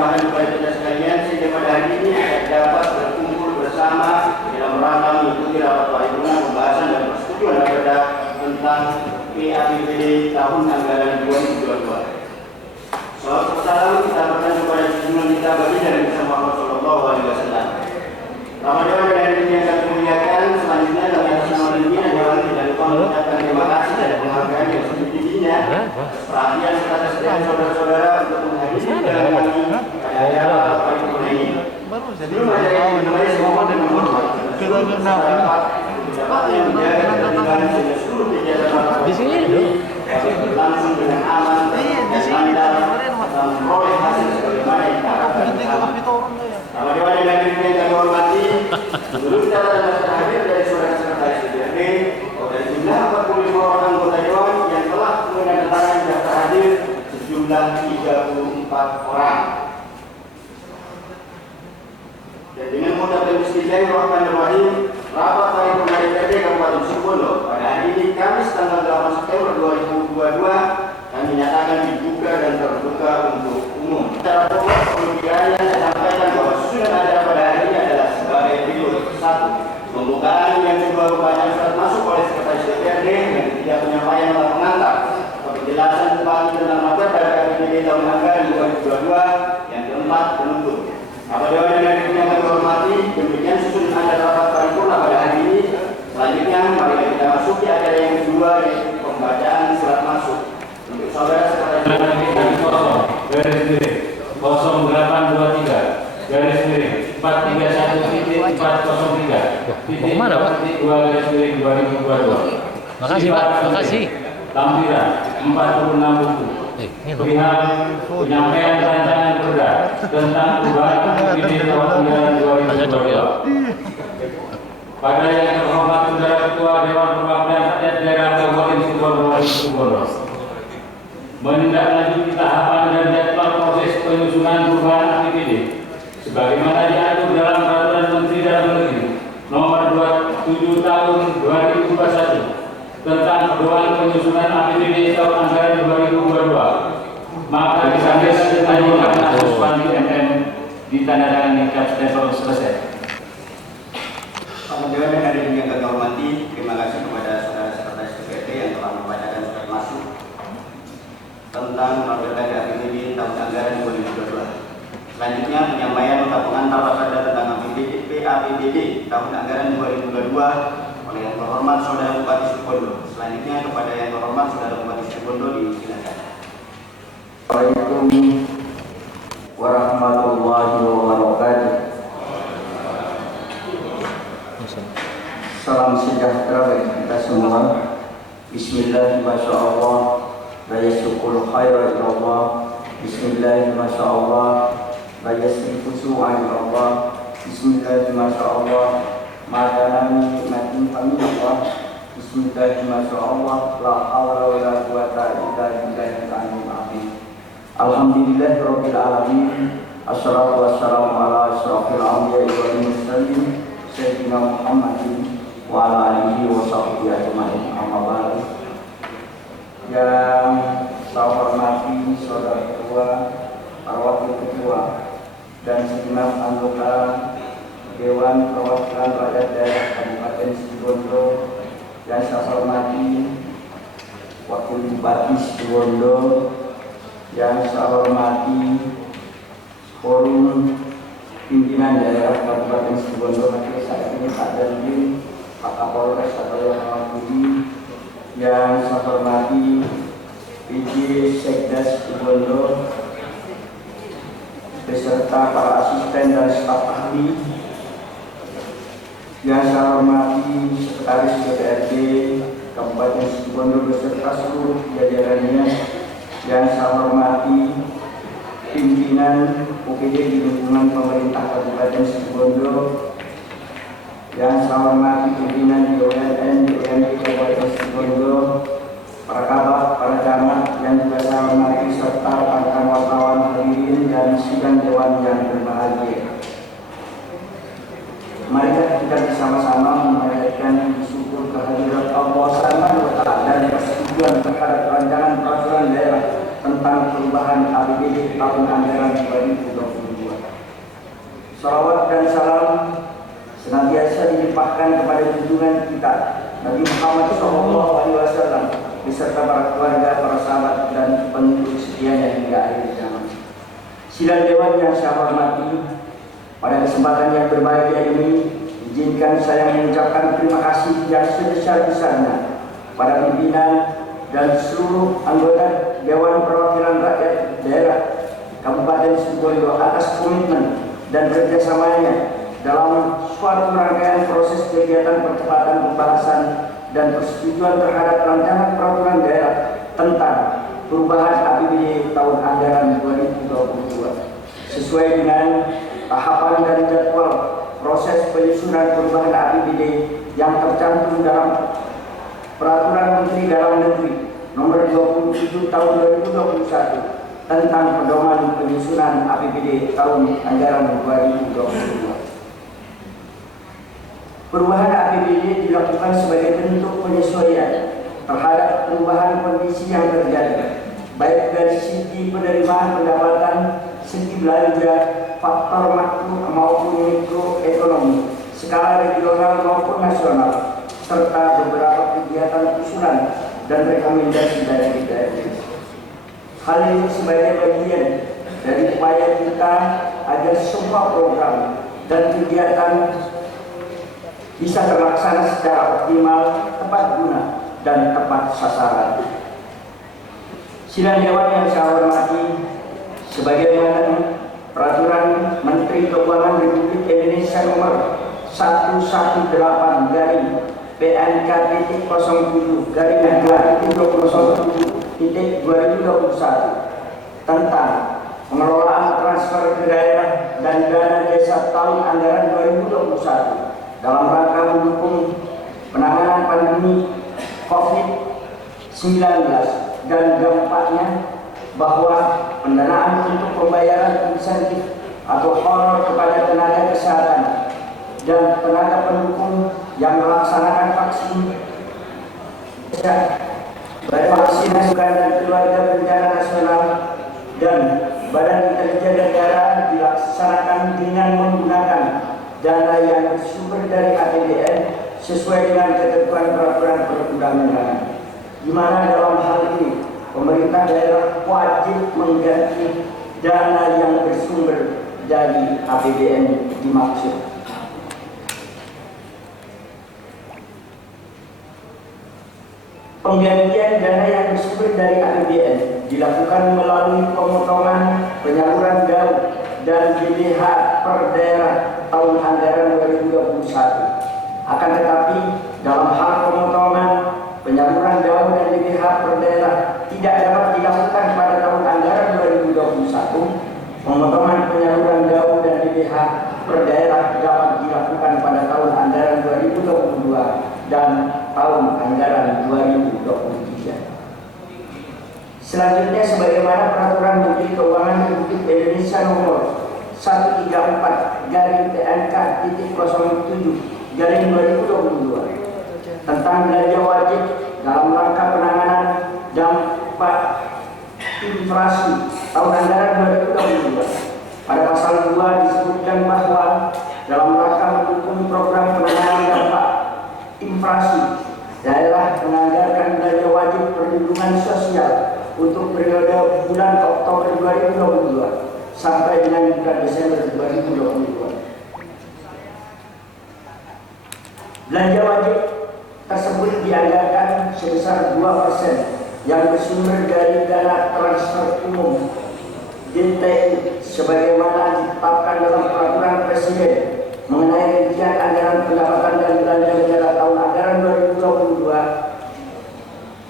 limpahkan kepada kita sekalian sehingga pada hari ini dapat berkumpul bersama dalam rangka mengikuti rapat paripurna pembahasan dan persetujuan daripada tentang PAPBD tahun anggaran 2022. Salawat salam kita berikan kepada junjungan kita baginda Nabi Muhammad sallallahu alaihi wasallam. Ramadan dan ini yang kami muliakan, selanjutnya kami atas nama pimpinan Dewan tidak lupa mengucapkan terima kasih dan penghargaan yang setinggi-tingginya perhatian serta kesediaan saudara-saudara untuk menghadiri undangan kami pada acara paripurna ini. Sebelum acara ini dimulai, saya mohon dan menghormat dapat yang menjaga ketertiban sehingga seluruh kegiatan rapat ini dapat berlangsung dengan aman dan lancar dan memperoleh hasil sebagaimana yang kita harapkan. Dewan dan hadirin yang kami hormati, sebelum kita hadir dari saudara sekretaris DPRD, dari jumlah 45 orang anggota Dewan yang telah menandatangani daftar hadir sejumlah 34 orang. Dan dengan mengucapkan bismillahirrahmanirrahim, rapat paripurna DPRD Kabupaten Situbondo pada hari ini Kamis tanggal 8 September 2022 kami nyatakan dibuka dan terbuka untuk umum. Secara pokok pembicaraan saya sampaikan bahwa susunan acara pada hari ini adalah sebagai berikut: 1. Pembukaan, yang kedua pembacaan surat masuk oleh sekretaris DPRD, yang ketiga penyampaian nota pengantar, penjelasan bupati tentang materi PAPBD tahun anggaran 2022, yang keempat penutup. Dewan dan hadirin yang kami hormati, demikian susunan acara rapat paripurna pada hari ini. Selanjutnya mari kita masuki acara yang kedua, yaitu pembacaan surat masuk. Untuk saudara sekretaris garis miring 0823 garis miring 431.403 titik 2 garis miring 2022. Makasih Pak, makasih. Lampiran 46 buku. Perihal penyampaian rancangan perda tentang perubahan PAPBD tahun anggaran 2022. Pada yang terhormat Saudara Ketua Dewan Perwakilan Rakyat Daerah Kabupaten Situbondo, menindaklanjuti tahapan dan jadwal proses penyusunan perubahan APBD sebagaimana diatur dalam Peraturan Menteri Dalam Negeri Nomor 27 Tahun 2021 tentang pedoman penyusunan APBD tahun anggaran 2022, maka disampaikan ditanyakan atas Wali MM ditandatangani cap stempel selesai. Dewan dan hadirin yang kami hormati, terima kasih kepada saudara sekretaris DPRD yang telah membacakan surat masuk tentang PAPBD APBD tahun anggaran 2022. Selanjutnya penyampaian nota pengantar raperda tentang PAPBD tahun anggaran 2022 oleh yang terhormat saudara Bupati Situbondo. Selanjutnya kepada yang terhormat saudara Bupati Situbondo disilakan. Assalamualaikum warahmatullahi wabarakatuh. Salam sejahtera bagi kita semua. Bismillah, masya Allah. Raya syukur khair Allah. Bismillah, masya Allah. Raya srifusu Allah. Bismillah, masya Allah. Ma'adana nikmatin kami Allah. Bismillah, masya Allah. La hawla wa la quwata illa billahil aliyyil azim. Alhamdulillah rabbil alamin. Assalatu wassalamu ala asyrafil anbiya'i wal mursalin Sayyidina Muhammadin wa ala alihi wa sahbihi ajma'in. Amma ba'du. Yang saya hormati saudara ketua, para wakil ketua, dan segenap anggota Dewan Perwakilan Rakyat Daerah Kabupaten Situbondo, yang saya hormati Wakil Bupati Situbondo, yang saya hormati Forum Pimpinan Daerah Kabupaten Situbondo, saat ini Pak Dandim, Pak Kapolres atau yang Budi, yang saya hormati PJ Sekdas Situbondo, beserta para asisten dan staf ahli, yang saya hormati Sekretaris DPRD Kabupaten Situbondo beserta seluruh jajarannya, yang saya hormati pimpinan OPD di lingkungan pemerintah Kabupaten Situbondo, yang saya hormati pimpinan BUMN Kabupaten Situbondo, para kabak, para camat, yang juga saya hormati serta rekan wartawan hadirin dan sidang dewan yang berbahagia. Mari kita bersama-sama menyampaikan syukur kehadirat Allah Subhanahu wa Ta'ala dan persetujuan terhadap rancangan peraturan daerah tentang perubahan APBD tahun anggaran 2022. Salawat dan salam senantiasa dilimpahkan kepada junjungan kita Nabi Muhammad SAW beserta para keluarga, para sahabat dan pengikut setianya hingga akhir zaman. Sidang Dewan yang saya hormati, pada kesempatan yang berbahagia ini izinkan saya mengucapkan terima kasih yang sebesar-besarnya pada pimpinan dan seluruh anggota Dewan Perwakilan Rakyat Daerah Kabupaten Situbondo atas komitmen dan kerjasamanya dalam suatu rangkaian proses kegiatan percepatan pembahasan dan persetujuan terhadap rancangan peraturan daerah tentang perubahan APBD tahun anggaran 2022 sesuai dengan tahapan dan jadwal proses penyusunan perubahan APBD yang tercantum dalam Peraturan Menteri Dalam Negeri Nomor 27 Tahun 2021 tentang pedoman penyusunan APBD tahun anggaran 2022. Perubahan APBD dilakukan sebagai bentuk penyesuaian terhadap perubahan kondisi yang terjadi, baik dari segi penerimaan pendapatan, segi belanja, faktor makro maupun mikroekonomi, skala regional maupun nasional, serta beberapa kegiatan usulan dan rekomendasi dari daerah. Hal ini sebagai bagian dari upaya kita agar semua program dan kegiatan bisa terlaksana secara optimal, tepat guna, dan tepat sasaran. Sidang Dewan yang saya hormati, sebagaimana Peraturan Menteri Keuangan Republik Indonesia Nomor 118-PNKTT07-21/2021 tentang pengelolaan transfer ke daerah dan dana desa tahun anggaran 2021 dalam rangka mendukung penanganan pandemi COVID-19 dan dampaknya, bahwa pendanaan untuk pembayaran insentif atau honor kepada tenaga kesehatan dan tenaga pendukung yang melaksanakan vaksin Badan Vaksinasi dan Keluarga Bencana Nasional dan Badan Intelijen Negara dilaksanakan dengan menggunakan dana yang bersumber dari APBN sesuai dengan ketentuan peraturan perundang-undangan, di mana dalam hal ini pemerintah daerah wajib mengganti dana yang bersumber dari APBN dimaksud. Penggantian dana yang bersumber dari APBN dilakukan melalui pemotongan penyaluran DAU dan DBH per daerah tahun anggaran 2021. Akan tetapi dalam hal pemotongan penyaluran DAU dan DBH per daerah tidak dapat dilakukan pada tahun anggaran 2021, pemotongan penyaluran DAU dan DBH per daerah dapat dilakukan pada tahun anggaran 2022 dan tahun anggaran 2023. Selanjutnya, sebagaimana Peraturan Menteri Keuangan Republik Indonesia Nomor 134-PNK-07-2022 tentang belanja wajib dalam rangka penanganan dampak inflasi tahun anggaran 2022. Pada pasal 2 disebutkan bahwa dalam rangka mendukung program penanganan dampak inflasi, daerah menganggarkan belanja wajib perlindungan sosial untuk periode bulan Oktober 2022 sampai dengan bulan Desember 2022. Belanja wajib tersebut dianggarkan sebesar 2% yang bersumber dari dana transfer umum DTU sebagaimana ditetapkan dalam Peraturan Presiden mengenai rincian anggaran pendapatan dan belanja negara tahun anggaran 2022,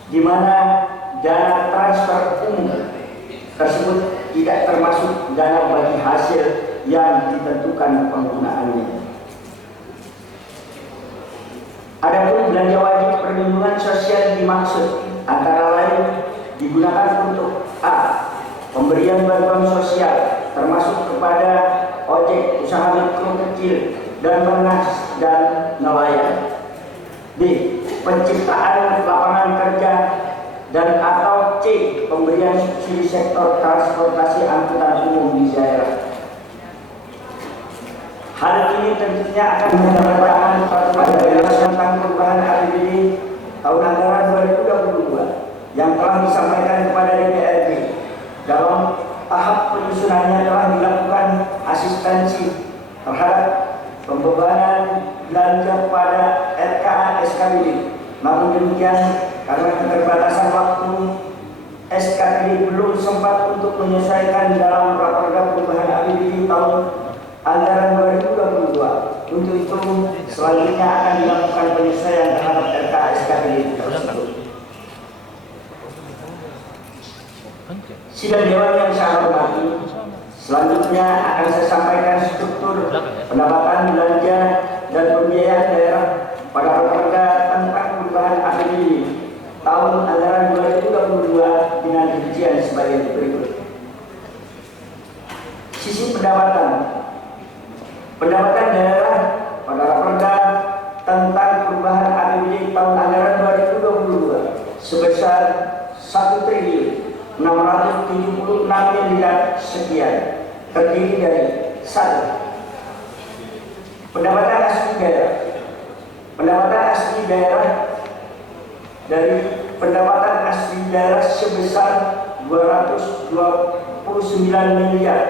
di mana dana transfer umum tersebut tidak termasuk dana bagi hasil yang ditentukan penggunaannya. Adapun belanja wajib perlindungan sosial dimaksud antara lain digunakan untuk A. Pemberian bantuan sosial termasuk kepada ojek, usaha mikro kecil dan menengah dan nelayan. B. Penciptaan lapangan kerja dan atau C. Pemberian subsidi sektor transportasi angkutan umum di daerah. Hal ini tentunya akan menyebabkan pada daerah tentang perubahan APBD tahun anggaran 2022 yang telah disampaikan kepada DPRD. Dalam tahap penyusunannya telah dilakukan asistensi terhadap pembebanan belanja pada RKA SKPD. Namun demikian, karena keterbatasan waktu, SKPD belum sempat untuk menyelesaikan dalam raperda perubahan APBD tahun anggaran 2022. Untuk itu, selanjutnya akan dilakukan penyelesaian terhadap RKA SKPD tersebut. Sidang Dewan yang saya hormati, selanjutnya akan saya sampaikan struktur pendapatan belanja dan pembiayaan daerah pada raperda tentang perubahan APBD tahun anggaran 2022 dengan rincian sebagai berikut. Sisi pendapatan daerah pada raperda tentang perubahan APBD tahun anggaran 2022 sebesar 1.676 miliar sekian, terdiri dari 1. Pendapatan asli daerah. Pendapatan asli daerah dari pendapatan asli daerah sebesar 229 miliar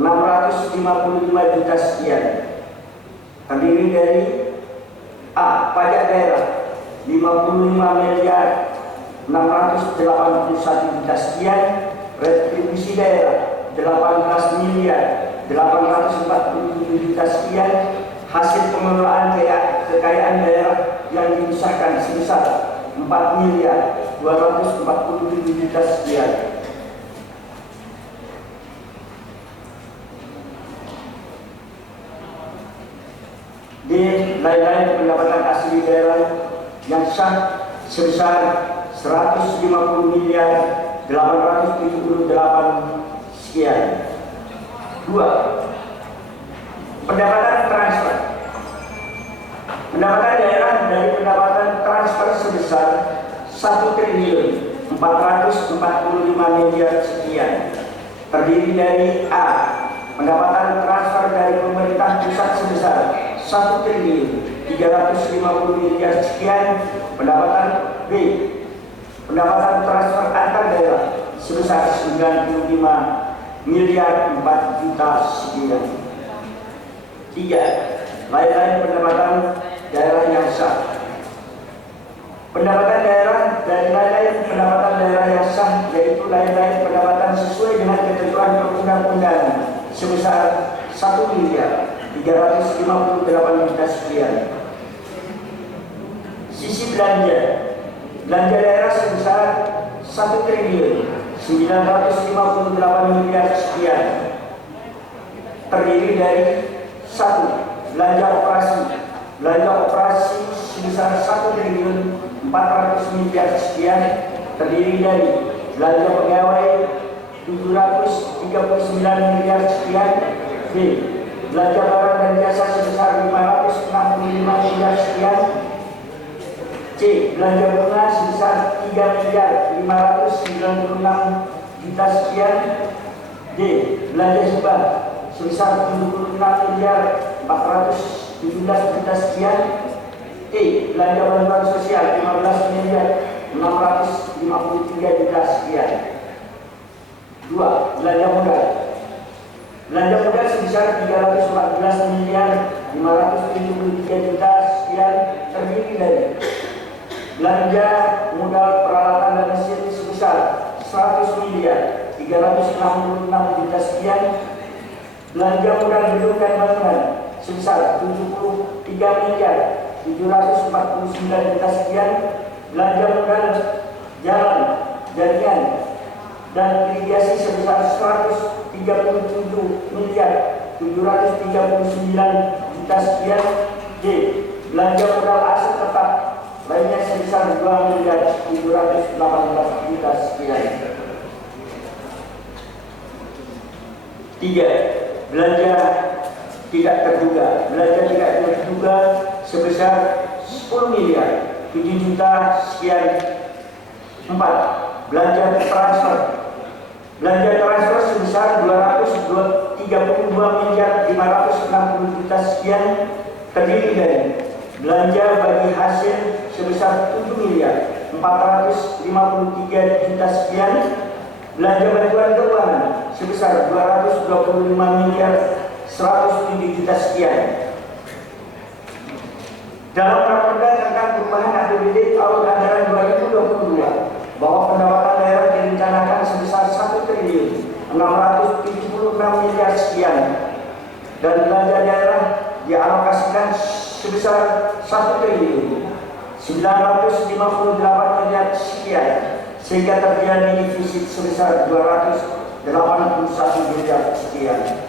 655 juta sekian, terdiri dari A. Pajak daerah 55 miliar 681 juta sekian, retribusi daerah 18 miliar 847 juta sekian, hasil pengelolaan kekayaan daerah yang dipisahkan sebesar 4 miliar 247 juta sekian. D. Lain-lain pendapatan asli daerah yang sah sebesar 150 miliar 878 sekian. 2. Pendapatan transfer. Pendapatan daerah dari pendapatan transfer sebesar 1.445 miliar sekian, terdiri dari A. Pendapatan transfer dari pemerintah pusat sebesar 1.350 miliar sekian. Pendapatan B. Pendapatan transfer antar daerah sebesar 95 miliar 4 juta sekian. 3. Lain-lain pendapatan daerah yang sah. Pendapatan daerah dari lain-lain pendapatan daerah yang sah, yaitu lain-lain pendapatan sesuai dengan ketentuan perundang-undangan sebesar 1 miliar 358 juta sekian. Sisi belanja. Belanja daerah sebesar 1.958 miliar sekian, terdiri dari 1. Belanja operasi. Belanja operasi sebesar 1.400 miliar sekian, terdiri dari belanja pegawai 739 miliar sekian. B. Belanja barang dan jasa sebesar 565 miliar sekian. C. Belanja bunga sebesar 3 miliar 596 juta sekian. D. Belanja hibah sebesar 76 miliar 417 juta sekian. E. Belanja bantuan sosial 15 miliar 653 juta sekian. 2. Belanja modal. Belanja modal sebesar 314 miliar 573 juta sekian, terdiri dari belanja modal peralatan dan mesin sebesar 100 miliar 366 juta sekian, belanja modal gedung dan bangunan sebesar 73 miliar 749 juta sekian, belanja modal jalan, jaringan dan irigasi sebesar 137 miliar 739 juta sekian. D. Belanja modal aset tetap lainnya sebesar 2 miliar 718 juta sekian. 3. Belanja tidak terduga. Belanja tidak terduga sebesar 10 miliar 7 juta sekian. 4. Belanja transfer. Belanja transfer sebesar 203 32.560 juta sekian terdiri dari belanja bagi hasil sebesar 7.453 juta sekian, belanja bantuan keuangan sebesar 225.107 juta sekian. Dalam Raperda tentang perubahan APBD tahun anggaran 2022 bahwa pendapatan daerah direncanakan sebesar 1.676 miliar sekian dan belanja daerah dialokasikan sebesar 1.958 miliar sekian, sehingga terjadi defisit sebesar 281 miliar sekian.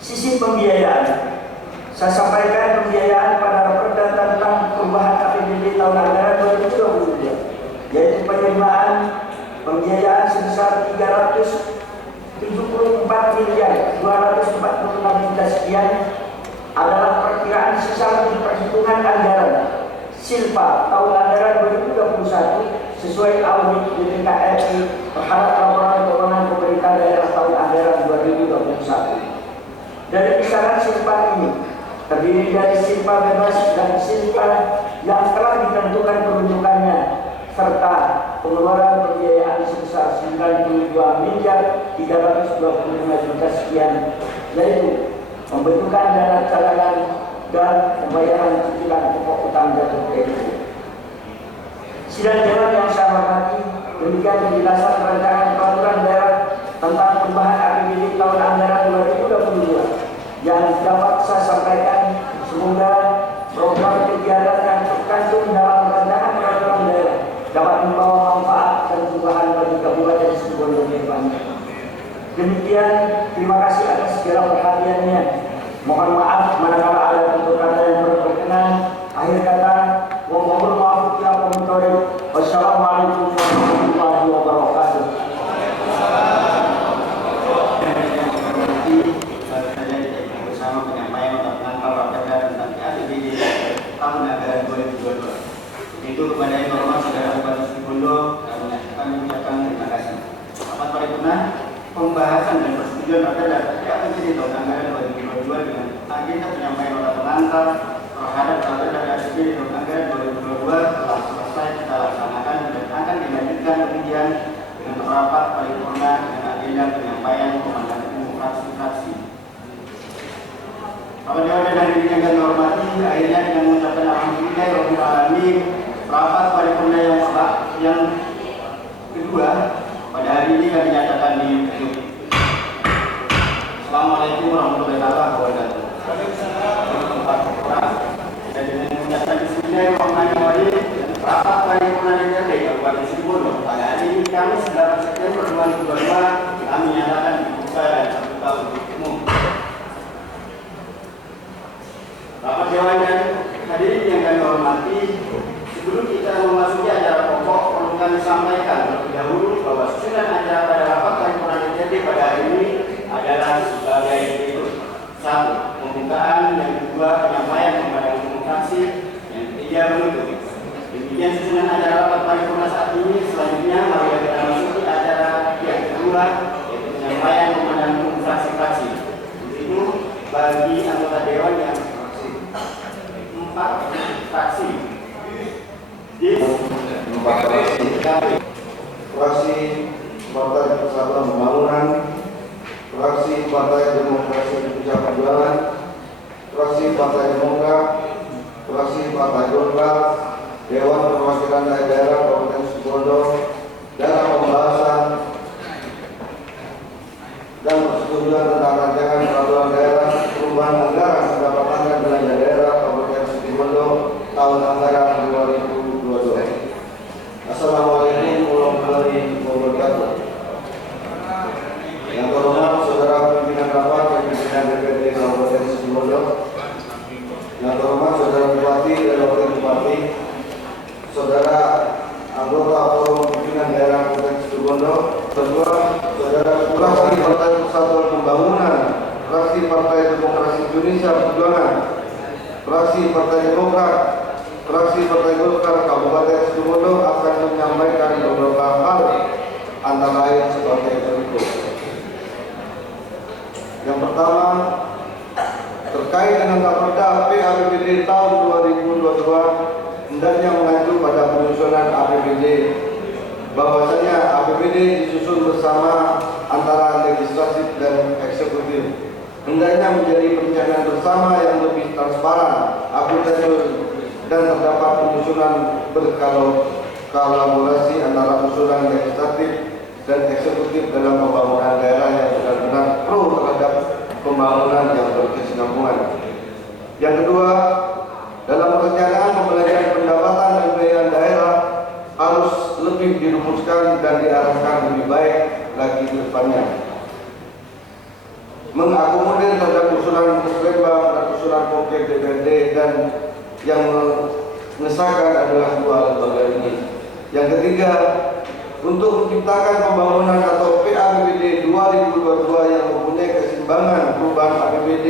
Sisi pembiayaan, saya sampaikan pembiayaan pada Raperda tentang perubahan APBD tahun anggaran 2022, yaitu penerimaan pembiayaan sebesar 374.246 juta sekian adalah perkiraan sisa di perhitungan anggaran Silpa tahun anggaran 2021 sesuai audit BPK RI terhadap laporan keuangan pemerintah daerah tahun anggaran 2021. Dari kisaran Silpa ini terdiri dari Silpa bebas dan Silpa yang telah ditentukan peruntukannya serta pengeluaran pembiayaan sebesar 92.325 juta sekian, yaitu pembentukan dana cadangan dan pembayaran cicilan pokok utang jatuh tempo. Sidang dewan yang saya hormati, demikian penjelasan rancangan peraturan daerah tentang perubahan APBD tahun anggaran 2022 yang dapat saya sampaikan. Semoga program kegiatan yang terkandung dalam rancangan peraturan daerah dapat membawa manfaat dan perubahan bagi Kabupaten Situbondo ke depannya. Demikian, terima kasih atas segala perhatiannya. Mohon maaf manakala ada tutur kata yang berkenan. Akhir kata, mohon maaf bila komentar. Wassalamualaikum warahmatullahi wabarakatuh. Bersama penyampaian untuk menangkal Raperda tentang APBD tahun anggaran 2022. Itu kepada yang hormat saudara Bupati Situbondo, kami ucapkan terima kasih. Rapat paripurna pembahasan dan persetujuan Raperda APBD tahun anggaran 2022 dengan agenda penyampaian nota pengantar terhadap Raperda APBD tahun anggaran 2022 telah selesai kita laksanakan dan akan dilanjutkan kemudian dengan rapat paripurna dengan agenda penyampaian komandan umum fraksi-fraksi. Bapak Dewan dan hadirin yang kami hormati, akhirnya dengan mengucapkan alhamdulillahirabbil alamin, rapat paripurna yang kedua pada hari ini kami nyatakan ditutup. Assalamualaikum warahmatullahi wabarakatuh. Dan dengan mengucapkan bismillahirrahmanirrahim, rapat paripurna DPRD Kabupaten Situbondo pada hari ini Kamis 8 September 2022 kami nyatakan dibuka dan terbuka untuk umum. Bapak Dewan dan hadirin yang kami hormati, sebelum kita memasuki acara pokok, perlu kami sampaikan terlebih dahulu bahwa susunan acara pada rapat paripurna DPRD pada hari ini adalah sebagai berikut: 1. Pembukaan, yang kedua penyampaian kepada umum fraksi, yang ketiga menutup. Demikian susunan acara rapat paripurna saat ini. Selanjutnya mari kita masuki acara yang kedua, yaitu penyampaian kepada umum fraksi-fraksi. Untuk itu bagi anggota dewan yang 4 fraksi. Fraksi Partai Persatuan Pembangunan, fraksi Partai Demokrasi Indonesia Perjuangan, fraksi Partai Demokrat, fraksi Partai Golkar, Dewan Perwakilan Daerah Kabupaten Situbondo dalam pembahasan dan persetujuan tentang rancangan peraturan daerah perubahan anggaran pendapatan dan belanja daerah Kabupaten Situbondo tahun anggaran 2022. Assalamualaikum warahmatullahi wabarakatuh. Yang terhormat saudara pimpinan rapat dan pimpinan DPRD Kabupaten Situbondo, yang terhormat saudara Bupati dan Wakil Bupati, saudara anggota Forum Pimpinan Daerah Kabupaten Situbondo, kedua saudara fraksi Partai Persatuan Pembangunan, fraksi Partai Demokrasi Indonesia Perjuangan, fraksi Partai Demokrat, fraksi Partai Golkar Kabupaten Situbondo akan menyampaikan beberapa hal antara lain sebagai berikut. Yang pertama, terkait dengan Raperda APBD tahun 2022, hendaknya mengacu pada penyusunan APBD bahwasanya APBD disusun bersama antara legislatif dan eksekutif. Hendaknya menjadi perencanaan bersama yang lebih transparan, akuntabel, dan terdapat penyusunan berkolaborasi antara usulan legislatif dan eksekutif dalam pembangunan daerah yang benar-benar pro terhadap pembangunan yang berkesinambungan. Yang kedua, dalam perencanaan pembelanjaan pendapatan dan pembiayaan daerah harus lebih dirumuskan dan diarahkan lebih baik lagi ke depannya. Mengakomodir terhadap usulan musrembang dan usulan pokok DPRD dan yang mengesahkan adalah dua lembaga ini. Yang ketiga, untuk menciptakan pembangunan atau PAPBD 2022 yang mempunyai keseimbangan perubahan APBD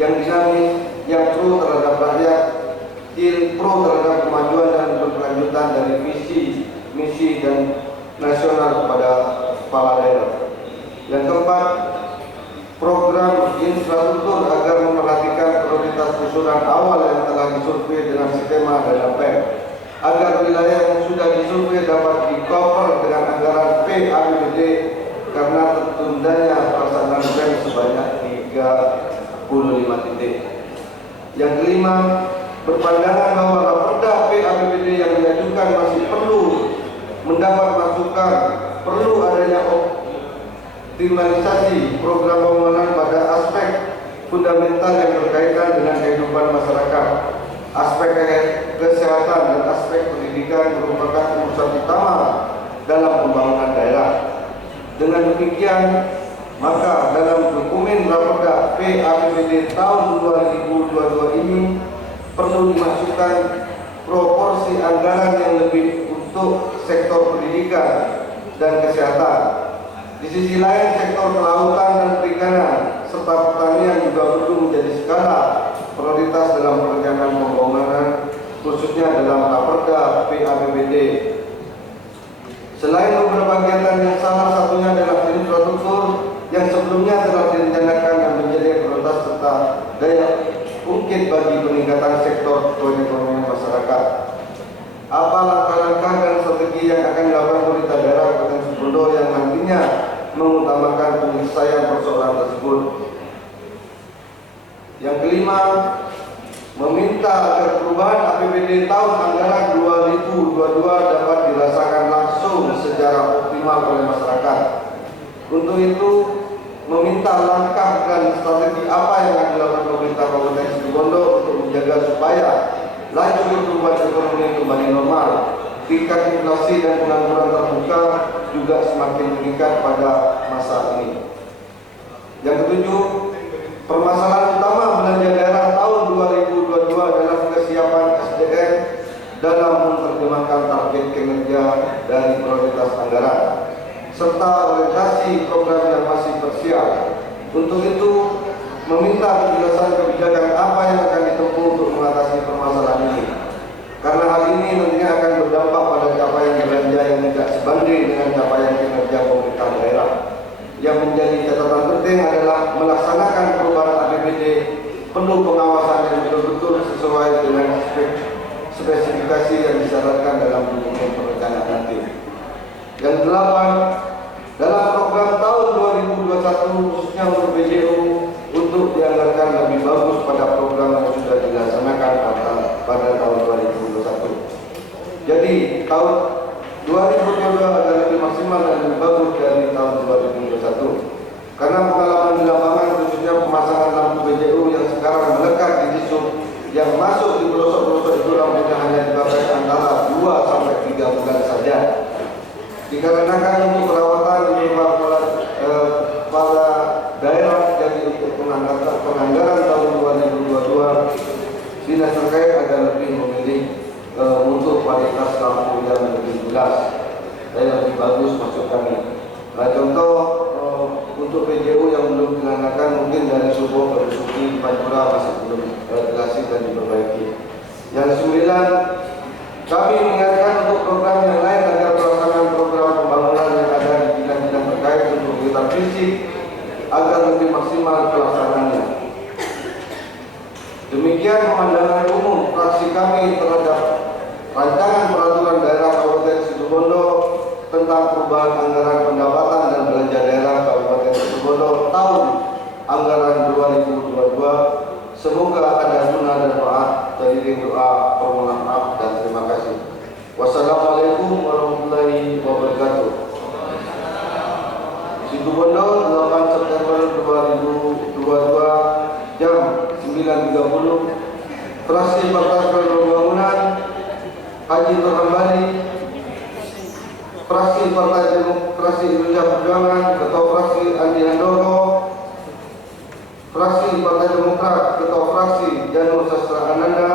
yang dinamis, yang pro terhadap rakyat, pro terhadap kemajuan dan berkelanjutan dari visi, misi dan nasional kepada kepala daerah. Yang keempat, program infrastruktur agar memperhatikan prioritas usulan awal yang telah disurvei dengan skema dana PEM, agar wilayah yang sudah disurvei dapat di-cover dengan anggaran PAPBD karena tertundanya pelaksanaan PEM sebanyak 35 titik. Yang kelima, berpandangan bahwa Raperda PAPBD yang diajukan masih perlu mendapat masukan, perlu adanya optimalisasi program pembangunan pada aspek fundamental yang berkaitan dengan kehidupan masyarakat. Aspek kesehatan dan aspek pendidikan merupakan urusan utama dalam pembangunan daerah. Dengan demikian, maka dalam dokumen Raperda PAPBD tahun 2022 ini perlu dimasukkan proporsi anggaran yang lebih untuk sektor pendidikan dan kesehatan. Di sisi lain, sektor kelautan dan perikanan serta pertanian juga perlu menjadi skala prioritas dalam perencanaan pembangunan, khususnya dalam Raperda PAPBD. Selain beberapa kegiatan yang salah satunya adalah infrastruktur yang sebelumnya telah direncanakan dan menjadi prioritas serta daya ungkit bagi peningkatan sektor perekonomian masyarakat. Apa langkah-langkah dan strategi yang akan dilakukan pemerintah daerah Kabupaten Situbondo yang nantinya mengutamakan penyelesaian persoalan tersebut? Yang kelima, meminta agar perubahan APBD tahun anggaran 2022 dapat dirasakan langsung secara optimal oleh masyarakat. Untuk itu, meminta langkah dan strategi apa yang akan dilakukan pemerintah Kabupaten Situbondo untuk menjaga supaya laju perubahan ekonomi kembali normal, tingkat inflasi dan pengangguran terbuka juga semakin meningkat pada masa ini. Yang ketujuh, permasalahan utama belanja daerah tahun 2022 adalah kesiapan SDM dalam menerjemahkan target kinerja dari prioritas anggaran serta orientasi program yang masih tersiap. Untuk itu, meminta penjelasan kebijakan apa yang akan ditempuh untuk mengatasi permasalahan ini. Karena hal ini nantinya akan berdampak pada capaian belanja yang tidak sebanding dengan capaian kinerja pemerintah daerah. Yang menjadi catatan penting adalah melaksanakan perubahan APBD perlu pengawasan yang betul-betul sesuai dengan spesifikasi yang disyaratkan dalam dokumen perencanaan nanti. Yang delapan, dalam program tahun 2021 khususnya untuk BJU untuk dianggarkan lebih bagus pada program yang sudah dilaksanakan pada tahun 2021. Jadi tahun 2022 agar lebih maksimal dan lebih bagus dari tahun 2021. Karena pengalaman di lapangan khususnya pemasangan lampu BJU yang sekarang melekat di disub yang masuk di pelosok-pelosok itu lampunya hanya dipakai antara 2 sampai 3 bulan saja. Dikarenakan untuk perawatan kepala daerah, jadi untuk penganggaran tahun 2022 dinas terkait agar lebih memilih untuk kualitas lampu yang lebih jelas dan lebih bagus maksud kami. Nah, contoh untuk PJU yang belum dilaksanakan mungkin dari Subo ke Besuki, Pantura masih belum dilasi dan diperbaiki. Yang 9, kami mengingatkan untuk program yang lain agar pelaksanaan program pembangunan yang ada di bidang-bidang terkait untuk kegiatan fisik agar lebih maksimal Demikian pandangan umum fraksi kami terhadap rancangan peraturan daerah Kabupaten Situbondo tentang perubahan anggaran pendapatan dan belanja daerah Kabupaten Situbondo tahun anggaran 2022. Semoga ada guna dan manfaat. Dari doa permohonan maaf dan terima kasih. Wassalamualaikum warahmatullahi wabarakatuh. Situbondo 8 September 2022 jam 9.30. Fraksi Partai Pembangunan Haji Nur Hambali, Fraksi Partai Demokrasi Indonesia Perjuangan Ketua Fraksi Andi Handoko, Fraksi Partai Demokrat Ketua Fraksi Janur Sastra Ananda,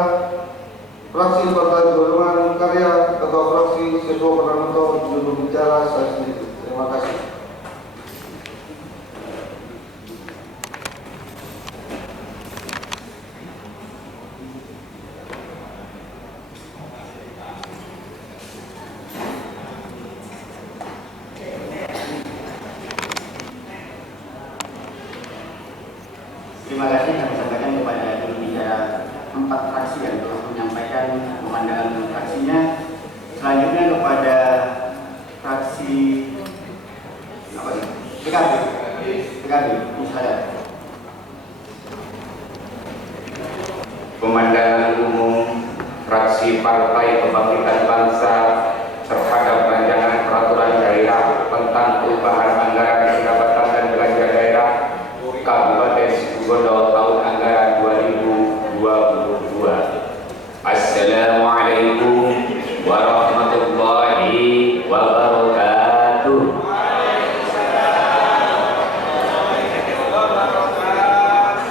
Fraksi Partai Golongan Karya Ketua Fraksi Seto Pranoto juru bicara saya sendiri. Terima kasih. Terima kasih kami sampaikan kepada juru bicara 4 fraksi yang telah menyampaikan pemandangan fraksinya. Selanjutnya kepada fraksi PKB, misalnya. Pemandangan umum fraksi Partai Kebangkitan Bangsa terhadap rancangan peraturan daerah tentang perubahan anggaran pendapatan dan belanja daerah Kabupaten Situbondo tahun anggaran 2022. Assalamualaikum warahmatullahi wabarakatuh.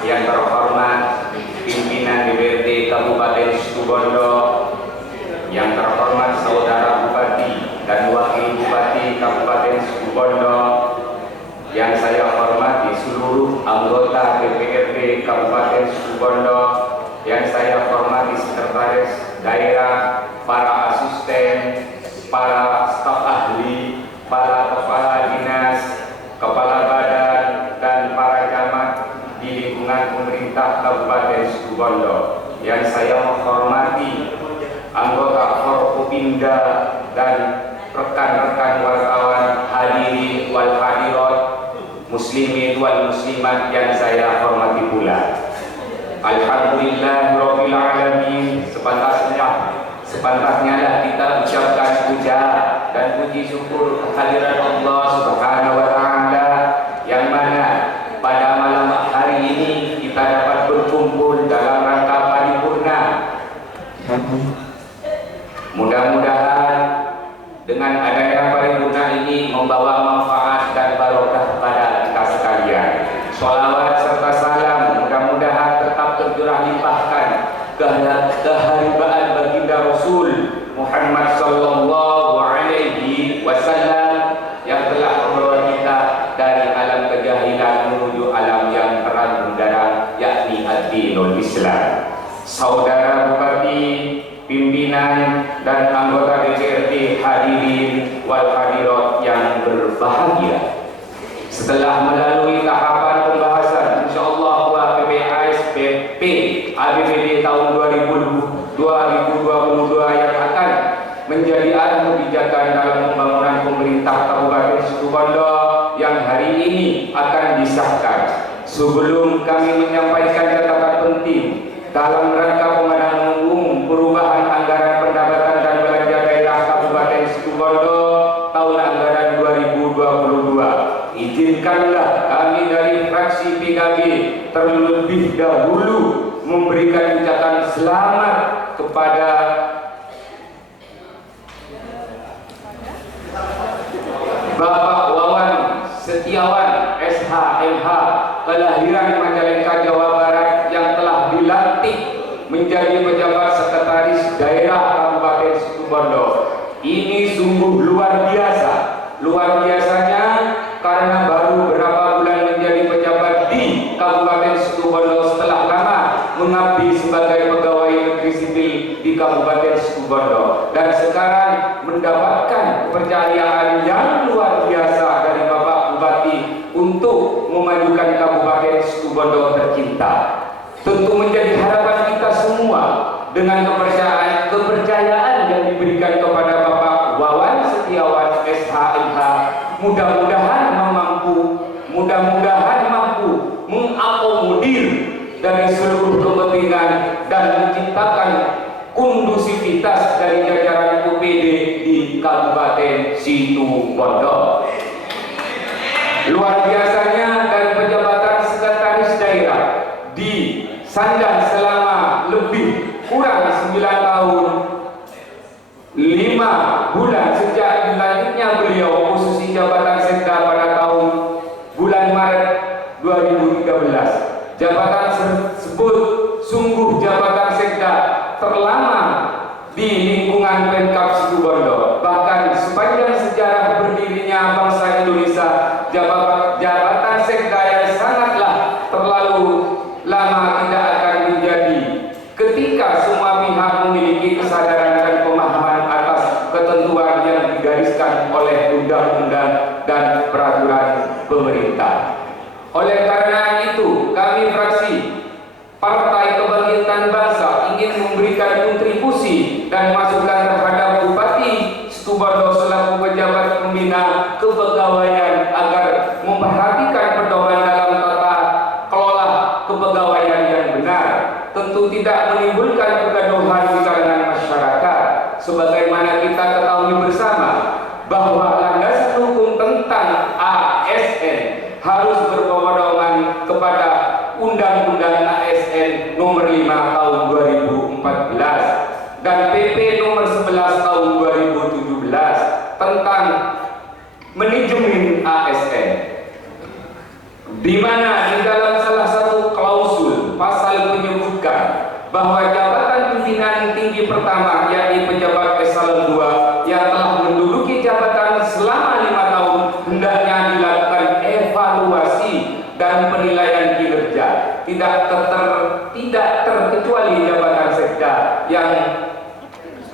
Yang terhormat pimpinan DPRD Kabupaten Situbondo, yang terhormat Saudara Bupati dan Wakil Bupati Kabupaten Situbondo, yang saya hormati seluruh anggota DPRD Kabupaten Situbondo, yang saya hormati sekretaris daerah, para asisten, para staf ahli, para kepala dinas, kepala badan, dan para camat di lingkungan pemerintah Kabupaten Situbondo, yang saya menghormati anggota Forkopimda dan rekan-rekan wartawan, hadirin wal hadirat, muslimin wal muslimat yang saya hormati pula. Alhamdulillahirabbil alamin. Sepantasnya lah kita ucapkan puja dan puji syukur kehadiran Allah Subhanahu wa taala, yang mana pada malam hari ini kita dapat berkumpul dalam rangka paripurna. Mudah-mudahan dengan adanya paripurna ini membawa manfaat dan barokah pada kita sekalian. Sholawat serta salam mudah-mudahan tetap tercurah limpahkan keharibaan baginda Rasul Muhammad sallallahu alaihi wasallam yang telah membawa kita dari alam kejahilan menuju alam yang terang benderang, yakni ad-dinul Islam. Saudara Bupati, pimpinan dan anggota DPRD, hadirin wal hadirat yang berbahagia, setelah melalui tahapan pembahasan insyaallah PPASBP APBD tahun 2022 yang akan menjadi arah kebijakan dalam pembangunan pemerintah Kabupaten Situbondo yang hari ini akan disahkan, sebelum kami menyampaikan catatan penting dalam rangka pemandangan umum perubahan anggaran pendapatan dan belanja daerah Kabupaten Situbondo tahun anggaran 2022, izinkanlah kami dari fraksi PKB terlebih dahulu memberikan ucapan selamat kepada Bapak Wawan Setiawan SHMH kelahiran Majalengka, Jawa Barat, yang telah dilantik menjadi pejabat sekretaris daerah Kabupaten Situbondo. Ini sungguh luar biasa. Luar biasanya karena baru beberapa bulan menjadi pejabat di Kabupaten Situbondo setelah lama mengabdi sebagai pegawai negeri sipil di Kabupaten Situbondo, dan sekarang mendapatkan kepercayaan yang luar biasa dari Bapak Bupati untuk memajukan Kabupaten Situbondo tercinta. Tentu menjadi harapan kita dengan kepercayaan yang diberikan kepada Bapak Wawan Setiawan SHMH, mudah-mudahan mampu mengakomodir dari seluruh kepentingan dan menciptakan kondusivitas dari jajaran UPD di Kabupaten Situbondo. Luar biasanya dari pejabatan sekretaris daerah disandang selama lebih kurang 9 tahun 5 bulan sejak dilantiknya beliau posisi jabatan sekda pada tahun bulan Maret 2013. Jabatan tersebut sungguh jabatan sekda terlama di lingkungan Pemkab Situbondo. Bahkan sepanjang sejarah berdirinya bangsa Indonesia, jabatan sekda yang sangatlah terlalu lama tidak akan menjadi ketika semua pihak memiliki kesadaran dan pemahaman atas ketentuan yang digariskan oleh undang-undang dan peraturan pemerintah. Oleh karena itu, kami fraksi Partai Kebangkitan Bangsa ingin memberikan kontribusi dan masukan terhadap Bupati Situbondo selaku pejabat pembina kepegawaian agar memperhatikan pedoman dalam tata kelola kepegawaian yang benar, tentu tidak menimbulkan kegaduhan di kalangan masyarakat. Sebagaimana kita ketahui bersama bahwa landasan hukum tentang ASN harus berpedoman kepada Undang-Undang ASN nomor 5 tahun 2014 dan PP nomor 11 tahun 2017 tentang manajemen ASN, di mana di dalam salah satu klausul pasal menyebutkan bahwa jabatan pimpinan tinggi pertama yakni pejabat eselon 2 yang telah menduduki jabatan selama 5 tahun hendaknya dilakukan evaluasi dan penilaian kinerja. Tidak terkecuali jabatan sekda yang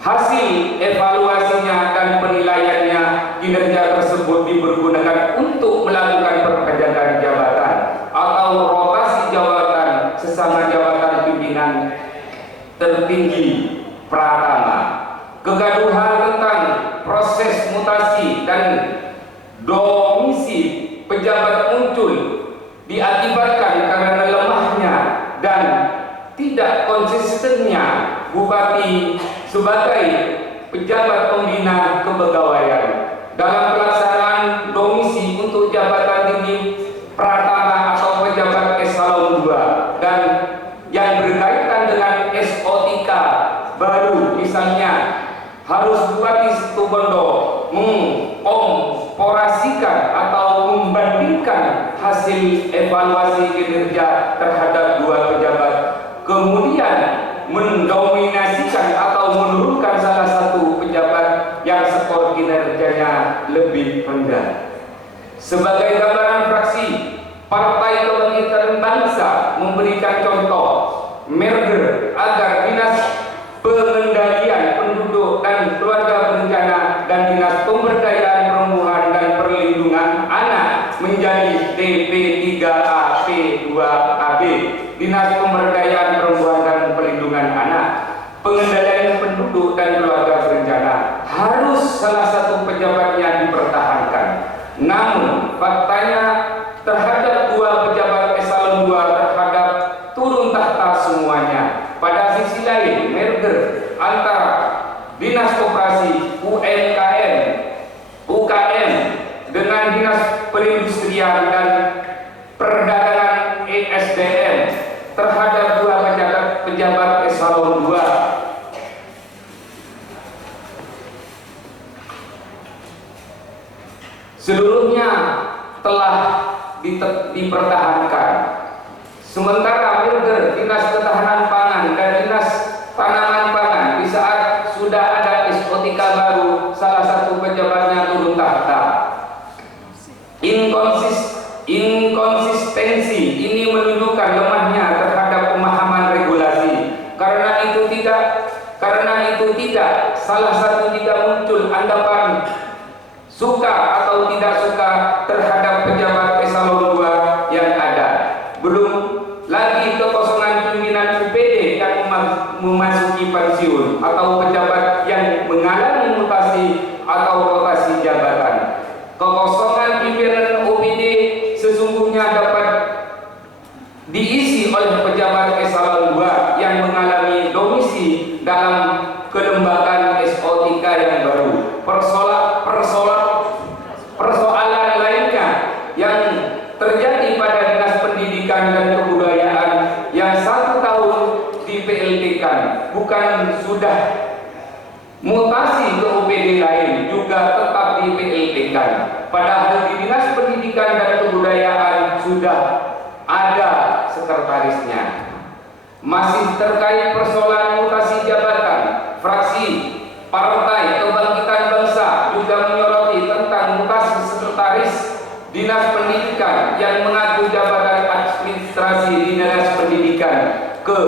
hasil evaluasinya dan penilaiannya kinerja tersebut dipergunakan untuk melakukan perpanjangan jabatan atau rotasi jabatan sesama jabatan pimpinan tertinggi pratama. Kegaduhan tentang proses mutasi dan domisi pejabat muncul diakibatkan karena lemahnya dan tidak konsistennya Bupati sebagai pejabat pembina kepegawaian dalam pelaksanaan domisi untuk jabatan tinggi pratama atau pejabat eselon 2 dan yang berkaitan dengan SOTK baru, misalnya harus Bupati Situbondo mengkomparasikan atau membandingkan hasil evaluasi kinerja terhadap 2 pejabat, kemudian mendominasikan atau menurunkan salah satu pejabat yang skor kinerjanya lebih rendah. Sebagai gambaran fraksi Partai Kebangkitan Bangsa memberikan contoh merger agar Dinas Pengendalian Penduduk dan Keluarga Berencana dan Dinas Pemberdayaan Perempuan dan Perlindungan Anak menjadi DP3A P2AB, Dinas Pemberdayaan Perempuan dan Perlindungan Anak. Pengendalian Penduduk dan Keluarga Berencana harus salah satu pejabatnya dipertahankan. Namun faktanya terhadap 2 pejabat eselon 2 terhadap turun tahta semuanya. Pada sisi lain, merger antara Dinas Koperasi UKM dengan Dinas Perindustrian dan Perdagangan ESDM terhadap 2 pejabat eselon 2 seluruhnya telah dipertahankan. Sementara merger Dinas Ketahanan Pangan dan Dinas Tanaman Pangan di saat sudah ada SOTK baru, salah satu pejabatnya turun tahta. Inkonsistensi ini menunjukkan lemahnya terhadap pemahaman regulasi. Karena itu tidak salah satu jika muncul anggapan suka atau tidak suka terhadap pejabat eselon 2 yang ada. Belum lagi kekosongan pimpinan UPD yang memasuki pensiun atau pejabat yang mengalami mutasi atau rotasi jabatan. Kekosongan pimpinan OPD sesungguhnya dapat diisi oleh pejabat eselon 2 yang mengalami domisi dalam kelembagaan SO3 yang baru. Persoalan lainnya yang terjadi pada Dinas Pendidikan dan Kebudayaan yang 1 tahun di PLT-kan, bukan sudah mutasi ke OPD lain, juga tetap di PLT-kan. Padahal di Dinas Pendidikan dan Kebudayaan sudah ada sekretarisnya. Masih terkait persoalan mutasi jabatan, fraksi Partai Kebangkitan Bangsa juga menyoroti tentang mutasi sekretaris Dinas Pendidikan yang mengaku jabatan administrasi di Dinas Pendidikan ke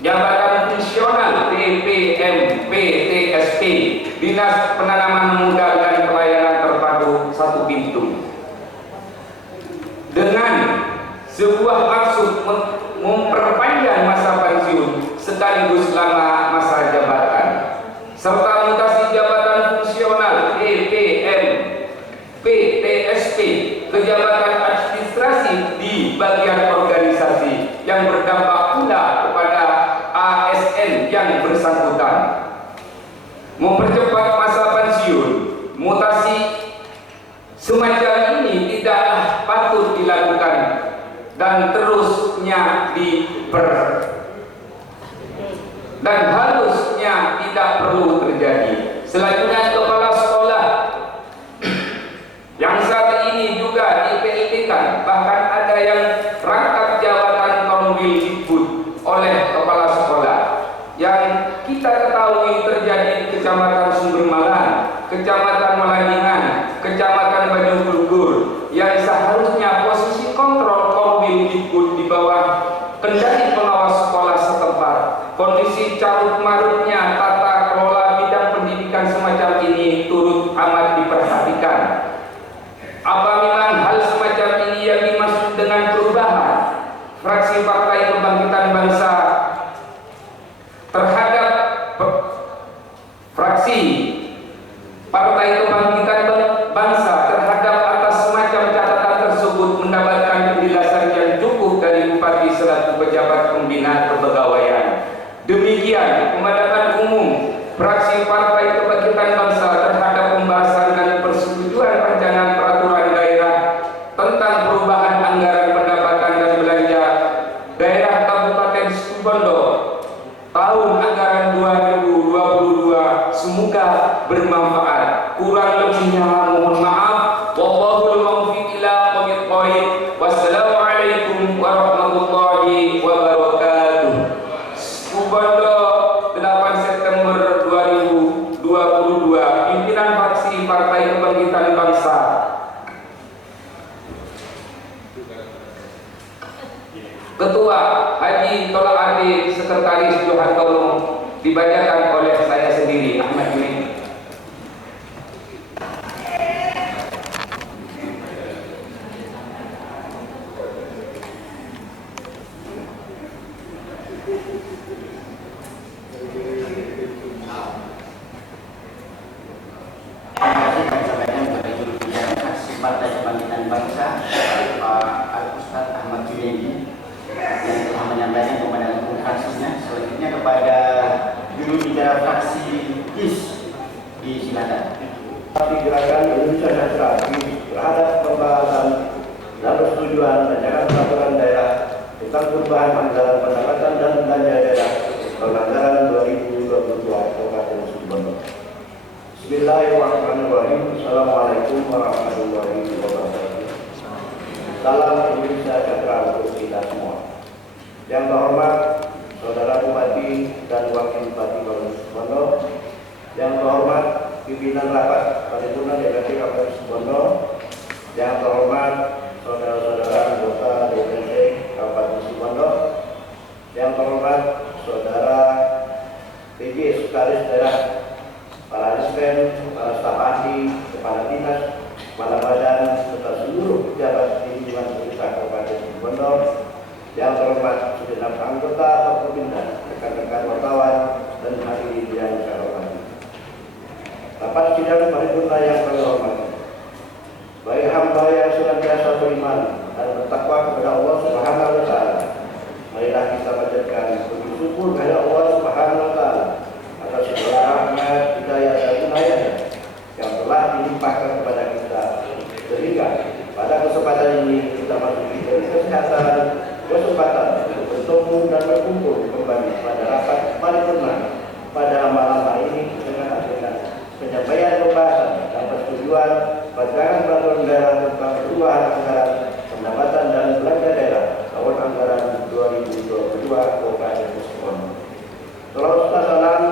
jabatan fungsional TPM PTSP Dinas Penanaman Modal dan Pelayanan Terpadu 1 Pintu, dengan sebuah maksud memperpanjang masa pensiun sekaligus lama masa jabatan, serta mutasi jabatan fungsional TPM PTSP ke jabatan administrasi di bagian organisasi yang berdampak pula kepada ASN yang bersangkutan. Mempercepat masa pensiun, mutasi semacam ini tidaklah patut dilakukan dan harusnya tidak perlu terjadi. Selanjutnya, kepala sekolah yang saat ini juga di PLT-kan, bahkan ada yang rangkap jabatan Konwil Dikbud oleh kepala sekolah, yang kita ketahui terjadi di Kecamatan Sumbermalang, Kecamatan Malandingan, Kecamatan Banyugulgur, yang seharusnya posisi kontrol Konwil Dikbud di bawah kendali pengawas sekolah setempat. Kondisi carut marutnya tata kelola bidang pendidikan semacam ini turut amat diperhatikan. Apa memang hal semacam ini yang dimaksud dengan perubahan fraksi Partai Kebangkitan Bangsa terhadap fraksi Partai Kebangkitan Bangsa terhadap atas semacam catatan tersebut mendapatkan penjelasan yang cukup dari Bupati selaku pejabat pembina kepegawaian. Demikian pemandangan umum fraksi Partai Kebangkitan Bangsa terhadap pembahasan dan persetujuan rancangan peraturan daerah tentang perubahan anggaran pendapatan dan belanja daerah Kabupaten Situbondo tahun anggaran 2022. Semoga bermanfaat. Kurang lebihnya mohon maaf. Wallahul muwaffiq ila aqwamit thoriq. Wassalamualaikum warahmatullahi wabarakatuh. Situbondo 8 September 2022. Pimpinan fraksi Partai Kebangkitan Bangsa. Ketua Haji Tolak Adi, Sekretaris Johan Tolong, dibacakan oleh saya sendiri, Ahmad Yuri. Partai Kebangkitan Bangsa, Pak Al-Ustaz Ahmad Junaidi, yang telah menyampaikan kepada fraksinya. Selanjutnya kepada juru bicara fraksi GIS, disilakan. Tapi gerakan Indonesia Sejahtera terhadap pembahasan dan persetujuan rancangan peraturan daerah tentang perubahan anggaran pendapatan dan belanja daerah tahun anggaran 2022 Kabupaten Situbondo. Bismillahirrahmanirrahim. Assalamualaikum warahmatullahi wabarakatuh. Salam Indonesia Sejahtera untuk kita semua. Yang terhormat Saudara Bupati dan Wakil Bupati Kabupaten Situbondo, yang terhormat pimpinan rapat paripurna DPRD Kabupaten Situbondo, yang terhormat saudara-saudara anggota DPRD Kabupaten Situbondo, yang terhormat saudara PJ Sekretaris Daerah, para asisten, para staf ahli, kepala dinas, kepala badan, serta seluruh pejabat di lingkungan pemerintah Kabupaten Situbondo, yang terhormat segenap anggota Forkopimda, rekan panjatkan puji syukur kepada Allah Subhanahu wa taala atas segala rahmat, hidayah dan inayahnya yang telah dilimpahkan kepada kita, sehingga pada kesempatan ini kita masih diberi kesehatan, kesempatan untuk bertemu dan berkumpul kembali pada rapat paripurna pada malam hari ini dengan agenda penyampaian pembahasan dan persetujuan rancangan peraturan daerah tentang perubahan anggaran pendapatan dan belanja daerah tahun anggaran 2022 Kabupaten Cirebon. Salam salam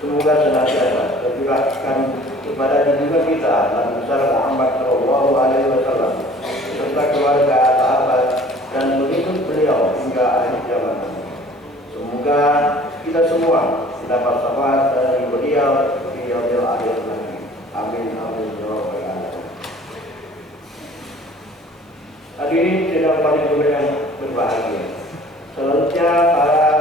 semoga senantiasa tercurahkan kepada junjungan kita Nabi besar Muhammad Shallallahu Alaihi Wasallam serta keluarga, sahabat dan pengikut beliau hingga akhir zaman. Semoga kita semua dapat syafaat dari beliau di yaumil akhir nanti. Amin amin ya rabbal alamin. Hadirin sidang paripurna yang berbahagia. Selanjutnya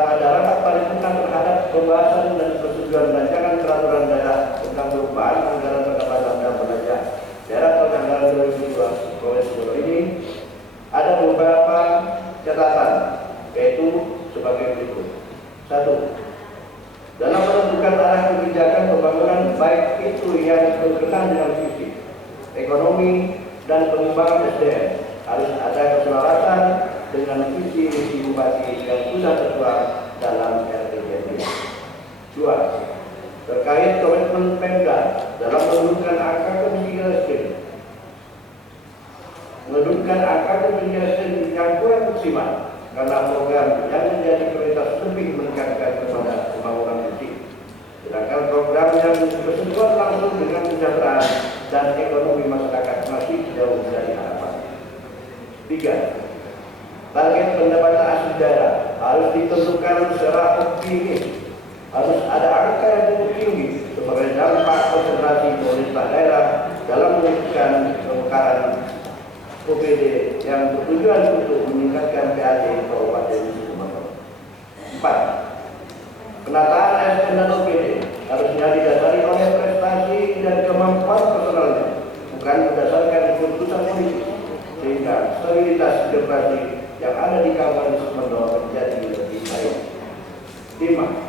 pada rapat paripurna terhadap pembahasan dan persetujuan rancangan peraturan daerah tentang perubahan anggaran pendapatan dan belanja daerah tahun anggaran 2022 ini ada beberapa catatan, yaitu sebagai berikut. 1. Dalam menentukan arah kebijakan pembangunan baik itu yang berkenaan dengan visi, ekonomi dan pengembangan SDM harus ada keselarasan dengan visi bupati yang sudah tertuang dalam RPJMD. 2. Terkait komitmen Pemda dalam menurunkan angka kemiskinan ekstrim, menurunkan angka kemiskinan ekstrim yang kurang maksimal karena program yang menjadi prioritas lebih menekankan kepada pembangunan fisik, sedangkan program yang bersentuhan langsung dengan kesejahteraan dan ekonomi masyarakat masih jauh dari harapan. 3. Target pendapatan asli daerah harus ditentukan secara optimis. Harus ada angka yang cukup tinggi sebagai dampak konsentrasi pemerintah daerah dalam mewujudkan pemekaran OPD yang bertujuan untuk meningkatkan PAD Kabupaten Cirebon. 4. Penataan ASN dan OPD harusnya didasari oleh prestasi dan kemampuan personalnya, bukan berdasarkan keputusan politik, sehingga stabilitas demokrasi yang ada di Kabupaten Cirebon menjadi lebih baik. 5.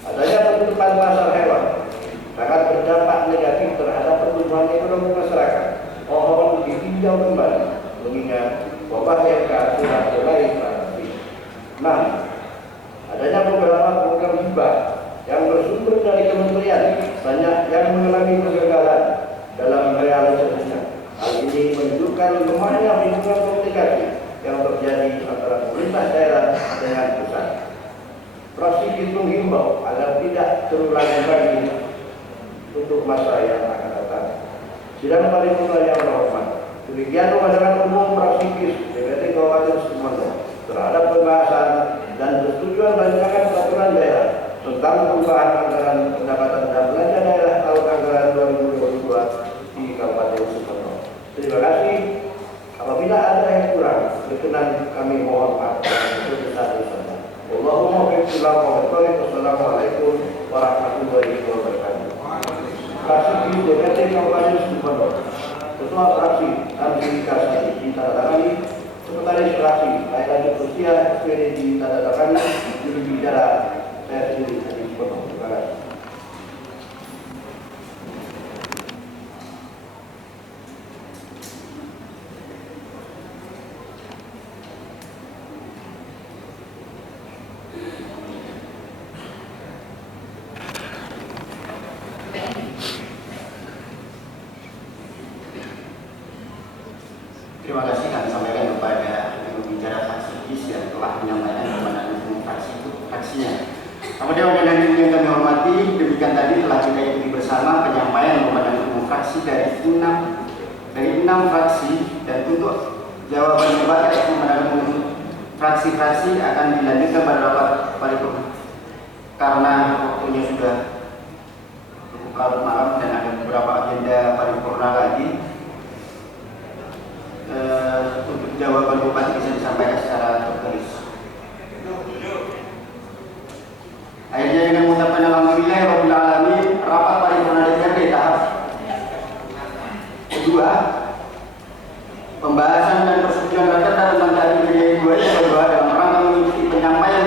Adanya penutupan pasar hewan sangat berdampak negatif terhadap pertumbuhan ekonomi masyarakat. Mohon ditinjau kembali, mengingat wabah PMK sudah mulai beratasi. 6. Adanya beberapa program hibah yang bersumber dari kementerian banyak yang mengalami kegagalan dalam realisasinya. Hal ini menunjukkan lemahnya hubungan komunikasi yang terjadi antara pemerintah daerah dengan pusat. Fraksi menghimbau agar tidak terulang lagi untuk masa yang akan datang. Sidang paripurna yang terhormat, demikian pandangan umum fraksi DPRD Kabupaten Cirebon terhadap pembahasan dan persetujuan rancangan peraturan daerah tentang perubahan anggaran pendapatan dan belanja daerah tahun anggaran 2022 di Kabupaten Cirebon. Terima kasih. Apabila ada yang kurang, berkenan kami mohon maaf dan sebesar-besarnya. Allahumma wassalamualaikum warahmatullahi wabarakatuh. Fraksi DPRD Kabupaten Cirebon, Ketua Fraksi Administrasi ditandatangani, Sekretaris Fraksi Layanan Sosial SPD ditandatangani, juru bicara saya sendiri dari Cirebon. Terima kasih. Terima kasih kami sampaikan kepada juru bicara fraksi KIS yang telah menyampaikan kepada umum fraksinya. Kemudian yang kami hormati, demikian tadi telah kita ikuti bersama penyampaian kepada umum fraksi dari 6 fraksi, dan untuk jawaban debat kepada umum fraksi-fraksi akan dilanjutkan pada rapat paripurna karena waktunya sudah cukup larut malam dan ada beberapa agenda paripurna lagi. Untuk jawaban bupati bisa disampaikan secara tertulis. Akhirnya dengan mengucapkan alhamdulillahirabbil alamin, rapat paripurna DPRD tahap kedua, pembahasan dan persetujuan rancangan tentang RPJMD 2 dalam rangka mengikuti penyampaian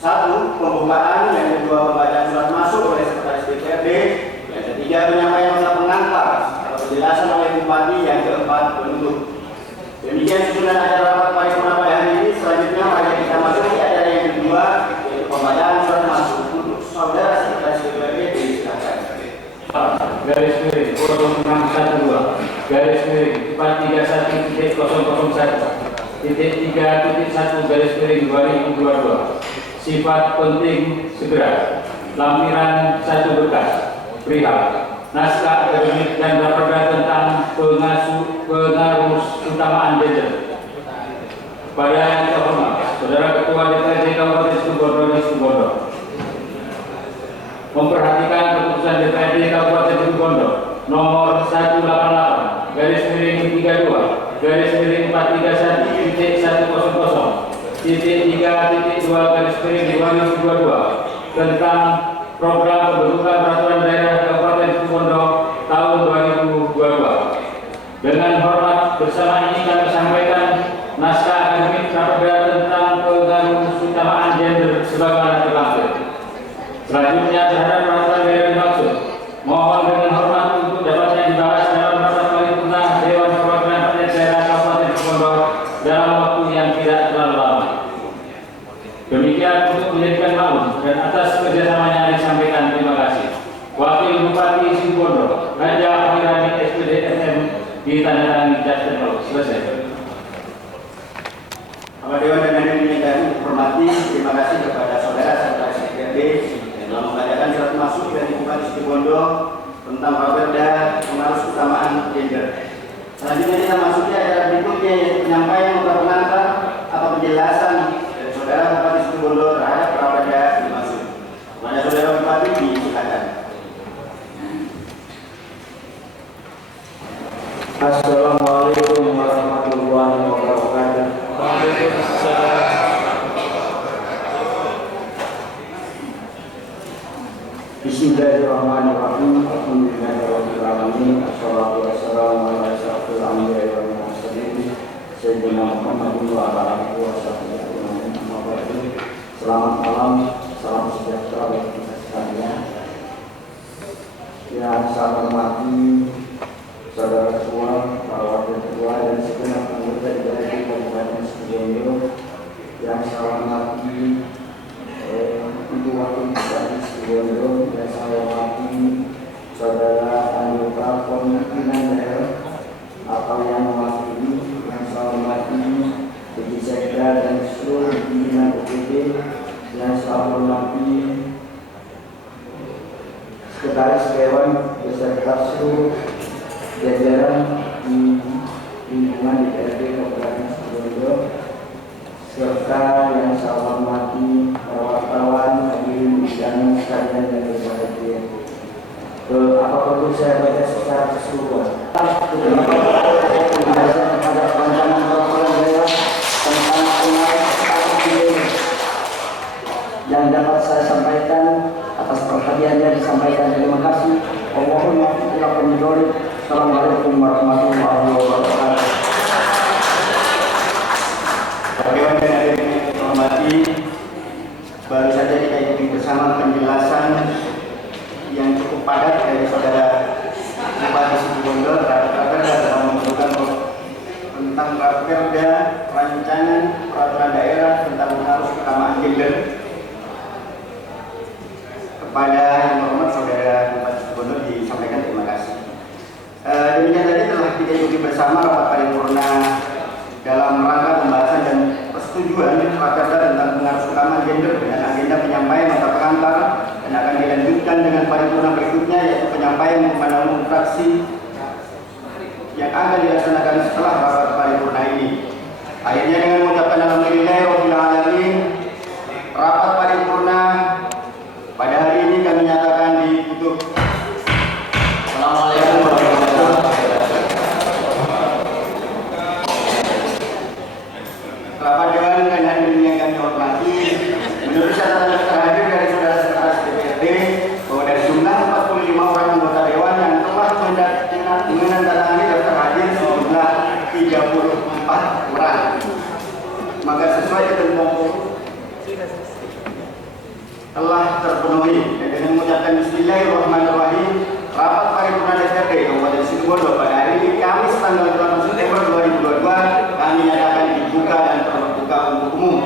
Satu, pembukaan, yang kedua pembacaan surat masuk oleh sekretaris DPRD, yang ketiga penyampaian nota pengantar atau penjelasan oleh bupati, yang keempat penutup. Demikian susunan acara rapat paripurna pada hari ini. Selanjutnya mari kita masuk ke acara yang kedua, yaitu pembacaan surat masuk untuk saudara sekretaris DPRD. Silakan. Garis miring 0612 garis miring 431.001.3.1 garis miring 2022. Sifat penting segera. Lampiran 1 berkas perihal naskah akademik dan raperda tentang pengarus utamaan gender. Pada yang terhormat Saudara Ketua DPRD Kabupaten Situbondo memperhatikan keputusan DPRD Kabupaten Situbondo nomor 188 garis miring 32 garis miring 431.100.3.2 garis miring 2022 tentang program pembentukan peraturan daerah Kabupaten Situbondo tahun 2022. Dengan hormat bersama ini kami sampaikan naskah akademik raperda tentang pengarus utamaan gender sebagaimana dilampir. Selanjutnya terhadap peraturan daerah dimaksud, mohon dengan hormat untuk dapatnya dibahas dalam rapat paripurna Dewan Perwakilan Rakyat Daerah Kabupaten Situbondo dalam waktu yang tidak terlalu lama. Demikian untuk menjadikan maklum dan atas kerjasamanya disampaikan terima kasih. Wakil Bupati Situbondo, Raja Amirani SPD SM ditandatangani Justin Rose. Selesai. Bapak Dewan dan hadirin yang kami hormati, terima kasih kepada saudara sekretaris DPRD telah membacakan surat masuk dari Bupati Situbondo tentang raperda pengarus utamaan gender. Selanjutnya kita masuk ke acara berikutnya, yaitu penyampaian nota pengantar atau penjelasan dari saudara Bupati Situbondo terhadap raperda dimaksud. Kepada saudara Bupati disilakan. Assalamualaikum warahmatullahi wabarakatuh. Bismillahirrahmanirrahim. Alhamdulillahirabbil alamin. Wassalatu wassalamu ala asyrofil anbiya'i wal mursalin sayyidina Muhammadin wa ala alihi washabbihi ajmain. Amma ba'du. Selamat malam, salam sejahtera bagi kita sekalian. Yang saya hormati Saudara Ketua, para Wakil Ketua dan segenap anggota DPRD Kabupaten Situbondo, yang saya hormati Ibu Wakil Bupati Situbondo, yang saya hormati Saudara anggota Pemimpinan Daerah atau yang mewakili, yang saya hormati Ibu Sekda dan seluruh pimpinan UPD, yang saya hormati Sekretaris Dewan beserta seluruh jajaran di lingkungan DPRD Kabupaten Situbondo, serta yang saya hormati para wartawan, hadirin dan sekalian yang berbahagia. Apa perlu saya baca secara keseluruhan? Penjelasan kepada rancangan peraturan daerah tentang pengarus yang dapat saya sampaikan. Atas perhatiannya disampaikan, terima kasih. Allahumma Assalamualaikum warahmatullahi wabarakatuh. Dewan dan hadirin yang hormati, baru saja kita ikuti bersama penjelasan yang cukup padat dari saudara Bupati Situbondo terhadap raperda dalam membentukkan tentang raperda rancangan peraturan daerah tentang pengarus utamaan gender. Kepada yang hormat saudara Bupati Situbondo disampaikan terima kasih. Demikian tadi telah kita ikuti bersama rapat paripurna dalam rangka pembahasan dan persetujuan raperda tentang pengarus utamaan gender dengan agenda penyampaian nota pengantar dan akan dilanjutkan dengan paripurna berikutnya, yaitu penyampaian kepada umum fraksi yang akan dilaksanakan setelah rapat paripurna ini. Akhirnya dengan mengucapkan alhamdulillahirabbil alamin, rapat paripurna pada hari ini kami nyatakan ditutup. Assalamualaikum warahmatullahi wabarakatuh. Rapat Dewan dan hadirin yang kami hormati, menurut catatan terakhir dari saudara sekretaris DPRD bahwa dari jumlah 45 orang anggota Dewan yang telah menandatangani daftar hadir sejumlah 34 orang. Maka sesuai telah terpenuhi. Dan dengan mengucapkan Bismillahirrahmanirrahim, rapat paripurna DPRD Kabupaten Situbondo pada hari ini Kamis tanggal 8 September 2022 kami nyatakan dibuka dan terbuka untuk umum.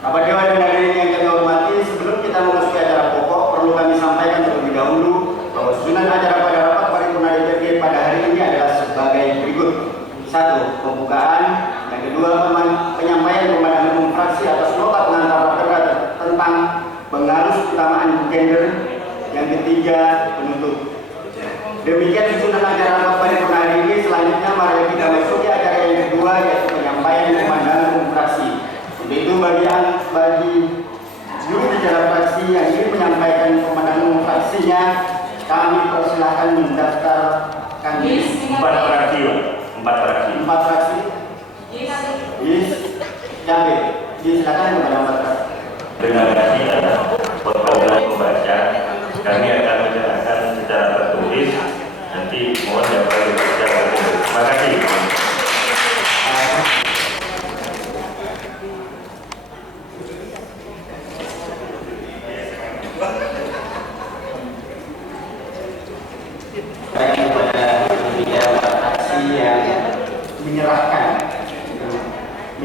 Rapat Dewan dan hadirin yang kami hormati, sebelum kita memasuki acara pokok, perlu kami sampaikan terlebih dahulu bahwa susunan acara pada rapat paripurna DPRD pada hari ini adalah sebagai berikut. 1. Pembukaan. Yang kedua, penyampaian pemandangan umum fraksi atas nota pengantar raperda tentang pengaruh utamaan gender. Yang ketiga, penutup. Demikian susunan acara rapat paripurna hari ini. Selanjutnya mari kita masuki acara yang kedua, yaitu penyampaian pemandangan umum fraksi. Untuk itu bagi juru bicara fraksi yang ingin menyampaikan pemandangan umum fraksinya, kami persilahkan mendaftarkan 4 fraksi. Yes, Jambi. Silakan kepada 4 fraksi. Terima kasih atas program pembaca. Kami akan menjelaskan secara tertulis. Nanti mohon dapat dibaca tertulis. Terima kasih. Baik, kepada bicara fraksi yang menyerahkan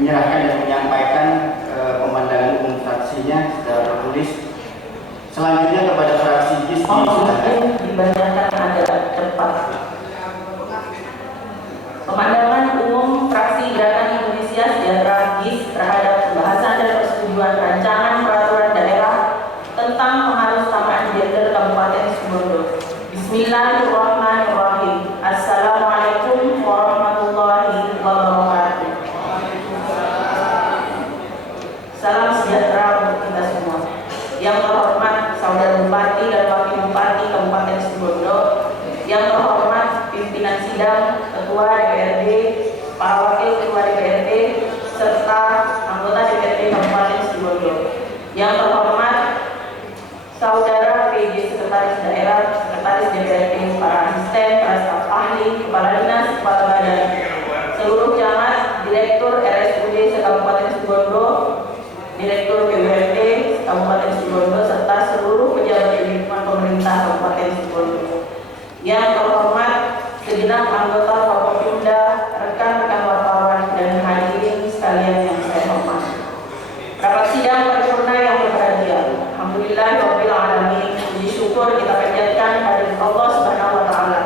dan menyampaikan pemandangan umum fraksinya secara tertulis. Selanjutnya kepada fraksi GIS, mungkin dibacakan agak cepat. Pemandangan umum fraksi Gerakan Indonesia Sejahtera GIS terhadap pembahasan dan persetujuan rancangan peraturan daerah tentang penghalustamaan gender Kabupaten Situbondo. Bismillahirrahmanirrahim. Assalamualaikum warahmatullahi wabarakatuh. Salam sejahtera untuk kita semua. Yang terhormat Saudara Bupati dan Wakil Bupati Kabupaten Situbondo, yang terhormat pimpinan sidang, Ketua DPRD, para Wakil Ketua DPRD, serta anggota DPRD Kabupaten Situbondo. Yang terhormat Saudara PJ Sekretaris Daerah, Sekretaris DPRD, para asisten, para staf ahli, kepala dinas, kepala badan, seluruh camat, Direktur RSUD Kabupaten Situbondo, Direktur BUMD Kabupaten Situbondo, serta seluruh pejabat di lingkungan pemerintah Kabupaten Situbondo. Yang terhormat segenap anggota Forkopimda, rekan-rekan wartawan dan hadirin sekalian yang saya hormati. Rapat sidang paripurna yang berbahagia. Alhamdulillahirabbil alamin. Puji syukur kita panjatkan kepada Allah Subhanahu wa taala,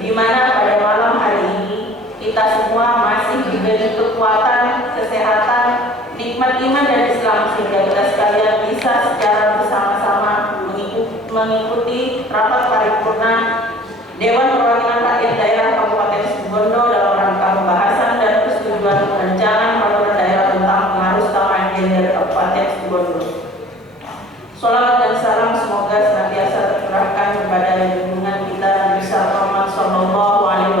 di mana pada malam hari ini kita semua masih diberi kekuatan, kesehatan, nikmat iman dan Islam sehingga kita sekalian bisa secara bersama-sama mengikuti rapat paripurna Dewan Perwakilan Rakyat Daerah Kabupaten Situbondo dalam rangka pembahasan dan persetujuan rancangan peraturan daerah tentang penghalustamaan gender Kabupaten Situbondo. Sholawat dan salam semoga senantiasa tercurahkan kepada junjungan kita Nabi Muhammad SAW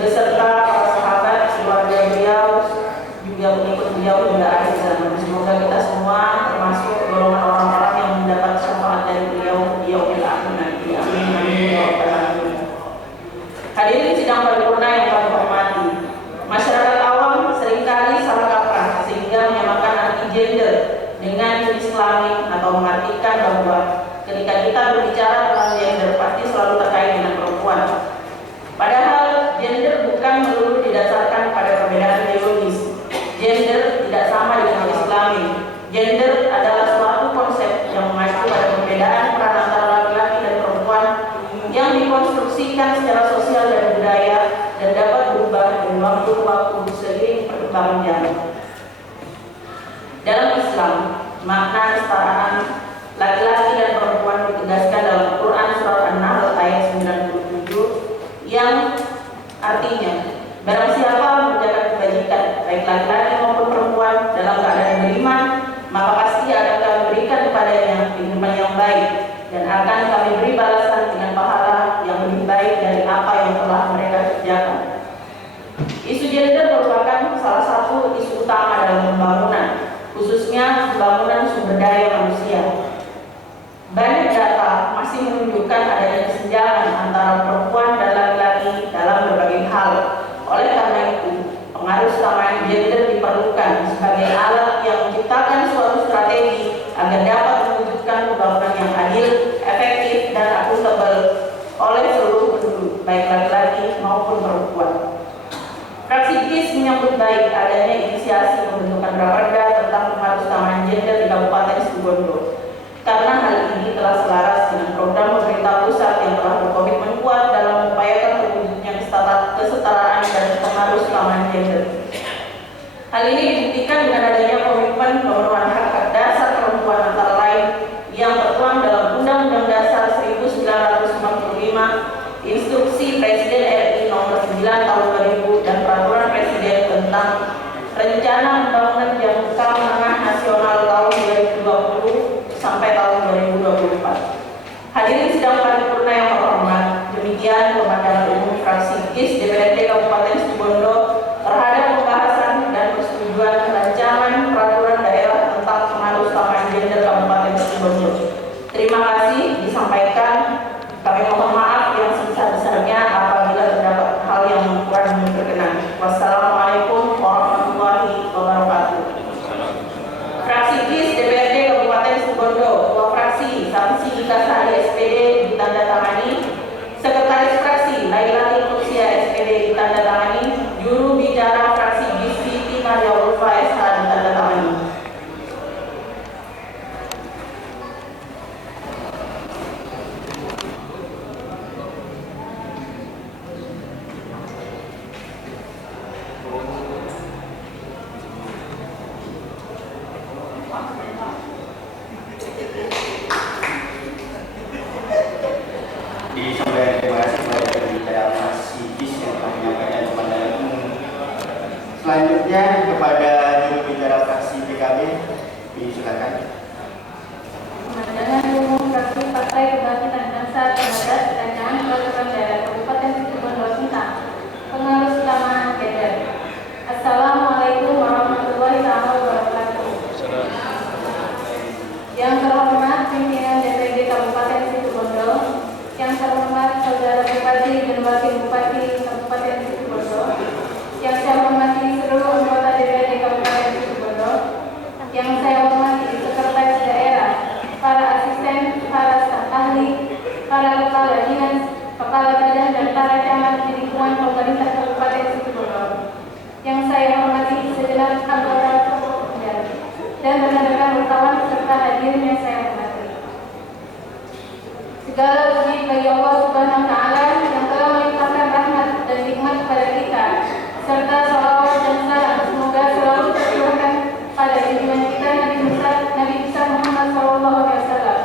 beserta para sahabat, keluarga beliau, juga pengikut beliau hingga akhir zaman. Semoga kita semua termasuk golongan orang-orang yang mendapat syafaat dari beliau di yaumil akhir nanti. Amin amin ya rabbal alamin. Hadirin sidang paripurna yang kami hormati, masyarakat awam seringkali salah kaprah sehingga menyamakan arti gender dengan jenis kelamin atau mengartikan bahwa ketika kita berbicara tentang gender pasti selalu terkait dengan perempuan. Padahal gender bukan melulu didasarkan pada perbedaan biologis. Gender tidak sama dengan jenis kelamin. Gender adalah suatu konsep yang mengacu pada perbedaan peran antara laki-laki dan perempuan yang dikonstruksikan secara sosial dan budaya dan dapat berubah dari waktu ke waktu seiring perkembangan zaman. Dalam Islam, makna kesetaraan laki-laki dan perempuan ditegaskan dalam Quran surat An-Nahl ayat 97 yang artinya barang siapa mengerjakan kebajikan baik laki-laki maupun perempuan dalam keadaan beriman, maka pasti akan kami berikan kepadanya kehidupan yang baik dan akan kami beri balasan dengan pahala yang lebih baik dari apa yang telah mereka kerjakan. Isu gender merupakan salah satu isu utama dalam pembangunan, khususnya pembangunan sumber daya manusia. Banyak data masih menunjukkan adanya kesenjangan antara perempuan dan laki-laki dalam berbagai hal. Oleh karena itu, penghalustamaan gender diperlukan sebagai alat yang menciptakan suatu strategi dan Raperda tentang Pengarusutamaan Gender di Kabupaten Situbondo. Karena hal ini telah selaras dengan program pemerintah pusat yang telah berkomitmen kuat dalam mengupayakan terwujudnya kesetaraan dan pengarusutamaan gender. Hal ini dibuktikan dengan adanya komitmen pemenuhan hak dasar perempuan antara lain yang tertuang dalam Undang-Undang Dasar 1945, Instruksi Presiden RI Nomor 9 Tahun 2000 dan Peraturan Presiden tentang Rencana Pembangunan Jangka Menengah Nasional tahun 2020 sampai tahun 2024. Hadirin sidang paripurna yang terhormat, demikian pemandangan umum fraksi GIS DPRD Kabupaten Situbondo terhadap pembahasan dan persetujuan rancangan peraturan daerah tentang pengarusutamaan gender Kabupaten Situbondo. Terima kasih disampaikan. Kami mohon maaf yang sebesar-besarnya apabila terdapat hal yang kurang berkenan. Wassalamualaikum warahmatullahi wabarakatuh. Fraksi GIS DPRD Kabupaten Situbondo, Ketua Fraksi Samsi Kasari SPD ditandatangani, Sekretaris Fraksi Lailati Lutsia SPD ditandatangani, Juru Bicara Fraksi GIS Siti Maria Ulfa SH ditandatangani. Disampaikan terima kasih kepada Pembicara Fraksi GIS yang telah menyampaikan pandangan umum. Selanjutnya kepada juru bicara fraksi PKB, silakan. Pandangan umum fraksi Partai Kebangkitan Bangsa terhadap rancangan peraturan daerah Kabupaten Situbondo tentang pengarusutamaan gender. Assalamualaikum warahmatullahi wabarakatuh. Yang terhormat pimpinan DPRD Kabupaten Situbondo, yang terhormat Saudara Bupati dan Wakil Bupati Kabupaten Situbondo, yang saya hormati seluruh anggota DPRD Kabupaten Situbondo, yang saya hormati sekretaris daerah, para asisten, para staf ahli, para kepala dinas, kepala badan dan para camat di lingkungan pemerintah Kabupaten Situbondo, yang saya hormati segenap anggota dan rekan-rekan wartawan serta hadirin yang saya hormati. Segala puji bagi Allah Subhanahu wa Ta'ala yang telah melimpahkan rahmat dan nikmat kepada kita, serta salawat dan salam semoga selalu tercurahkan pada junjungan kita Nabi besar Muhammad SAW.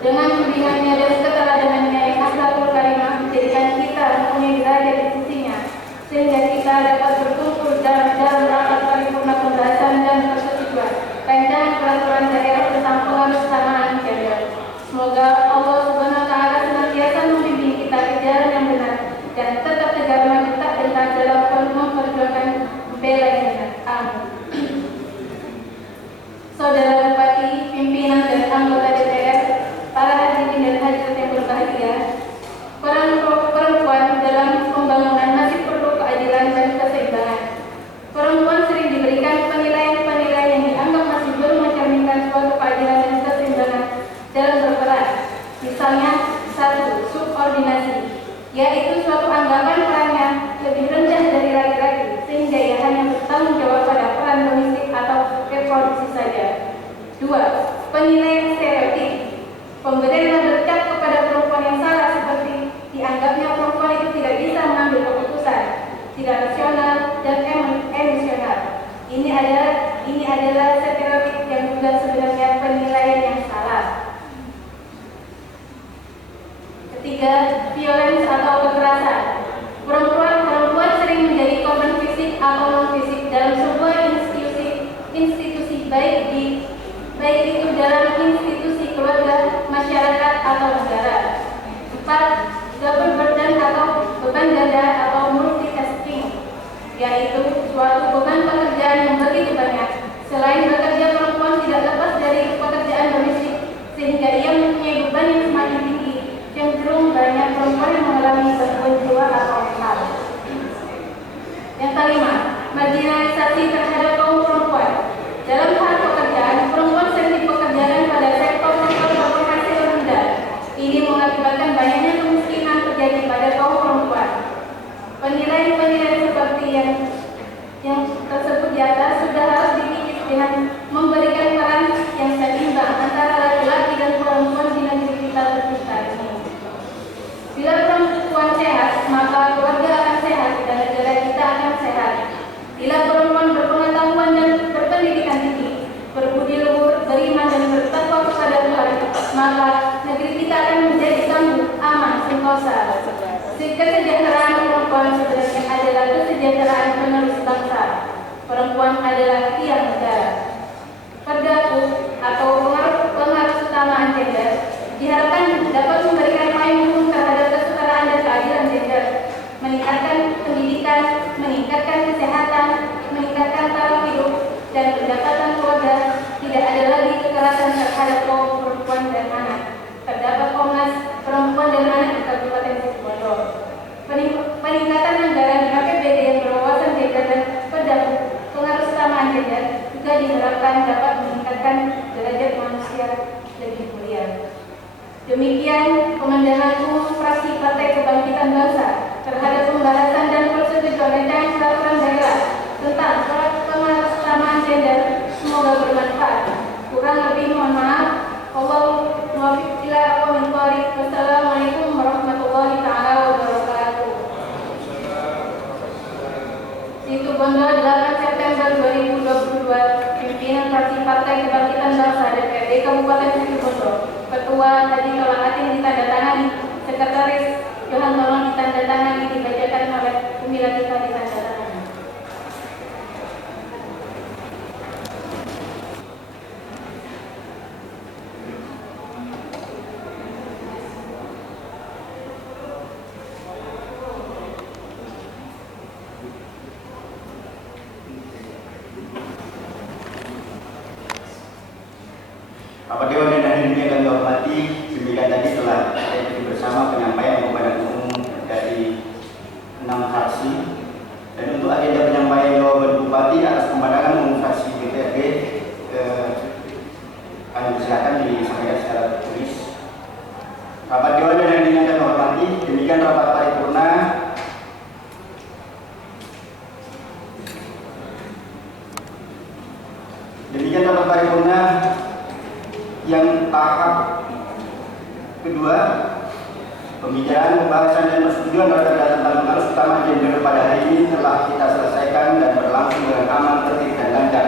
Dengan bimbingannya dan keteladanannya yang akhlakul karimah menjadikan kita mempunyai derajat di sisinya, sehingga kita dapat berkumpul dalam rapat paripurna pembahasan dan persetujuan rancangan peraturan daerah tentang pengarusutamaan gender. Semoga Allah Subhanahu wa Ta'ala senantiasa membimbing kita ke jalan yang benar dan tetap tegar maju tak gentar dalam memperjuangkan bela gender. Amin. Saudara Bupati, pimpinan dan anggota DPR, para hadirin dan hadirat yang berbahagia, peran perempuan dalam pembangunan masih perlu keadilan dan keseimbangan. Perempuan sering diberikan penilaian-penilaian yang dianggap masih belum mencerminkan suatu keadilan dan keseimbangan dalam berperan. Misalnya, 1. Subordinasi, yaitu suatu anggapan perannya lebih rendah dari laki-laki sehingga ia hanya bertanggung jawab pada peran domestik atau reproduksi saja. 2. Penilaian stereotip, pemberian bercap kepada perempuan yang salah seperti dianggapnya perempuan itu tidak bisa mengambil keputusan, tidak rasional dan emosional. Ini adalah stereotip yang juga sebenarnya penilaian yang salah. 3. Violence atau kekerasan. Perempuan sering menjadi korban fisik atau non-fisik dalam sebuah institusi baik itu dalam institusi keluarga, masyarakat atau negara. 4. Double burden atau beban ganda atau multitasking, yaitu suatu beban pekerjaan yang begitu banyak. Selain bekerja, perempuan tidak lepas dari pekerjaan domestik sehingga ia mempunyai beban yang semakin tinggi. Cenderung banyak perempuan yang mengalami gangguan jiwa atau mental. Yang kelima, marginalisasi terhadap kaum perempuan. Dalam hal pekerjaan, perempuan sering dipekerjakan pada sektor-sektor berpenghasilan rendah. Ini mengakibatkan banyaknya kemiskinan terjadi pada kaum perempuan. Penilaian seperti yang tersebut di atas sudah memberikan peran yang seimbang antara laki-laki dan perempuan di negeri kita tercinta ini. Bila perempuan sehat, maka keluarga akan sehat dan negara kita akan sehat. Bila perempuan berpengetahuan dan berpendidikan tinggi, berbudi luhur, beriman dan bertakwa kepada Tuhan, maka negeri kita akan menjadi tangguh, aman, sentosa. Kesejahteraan perempuan sebenarnya adalah kesejahteraan penerus bangsa. Perempuan adalah tiang negara. Perdaku atau pengaruh utama gender diharapkan dapat memberikan payung terhadap kesetaraan dan keadilan gender, meningkatkan pendidikan, meningkatkan kesehatan, meningkatkan taraf hidup dan pendapatan keluarga. Tidak ada lagi kekerasan terhadap kaum perempuan dan anak. Terdapat Komnas Perempuan dan Anak di Kabupaten Situbondo. Peningkatan anggaran di APBD yang berwawasan gender dan Perdaku pengaruh utama gender juga diharapkan dapat meningkatkan derajat manusia lebih mulia. Demikian pemandanganku fraksi Partai Kebangkitan Bangsa terhadap pembahasan dan persetujuan rancangan peraturan daerah tentang pengaruh utama gender. Semoga bermanfaat. Kurang lebih mohon maaf. Wallahu muwaffiq ila aqwamit thoriq. Wassalamualaikum warahmatullahi taala wabarakatuh. Situbondo 8 September 2022. Pimpinan fraksi Partai Kebangkitan Bangsa DPRD Kabupaten Situbondo. Ketua Haji Tolaatin ditandatangani. Sekretaris Johan Tolong ditandatangani, dibacakan oleh pemilihan kita ditandatangani. Bapak Dewan dan hadirin yang kami hormati, demikian tadi telah saya ikuti bersama penyampaian kepada umum dari 6 fraksi. Dan untuk agenda penyampaian jawaban Bupati atas pandangan umum fraksi DPRD, kami persilakan disampaikan secara tertulis. Bapak Dewan dan hadirin yang kami hormati, demikian rapat paripurna yang tahap kedua, pembicaraan, pembahasan dan persetujuan terhadap tentang pengaruh utama gender pada hari ini telah kita selesaikan dan berlangsung dengan aman, tertib dan lancar.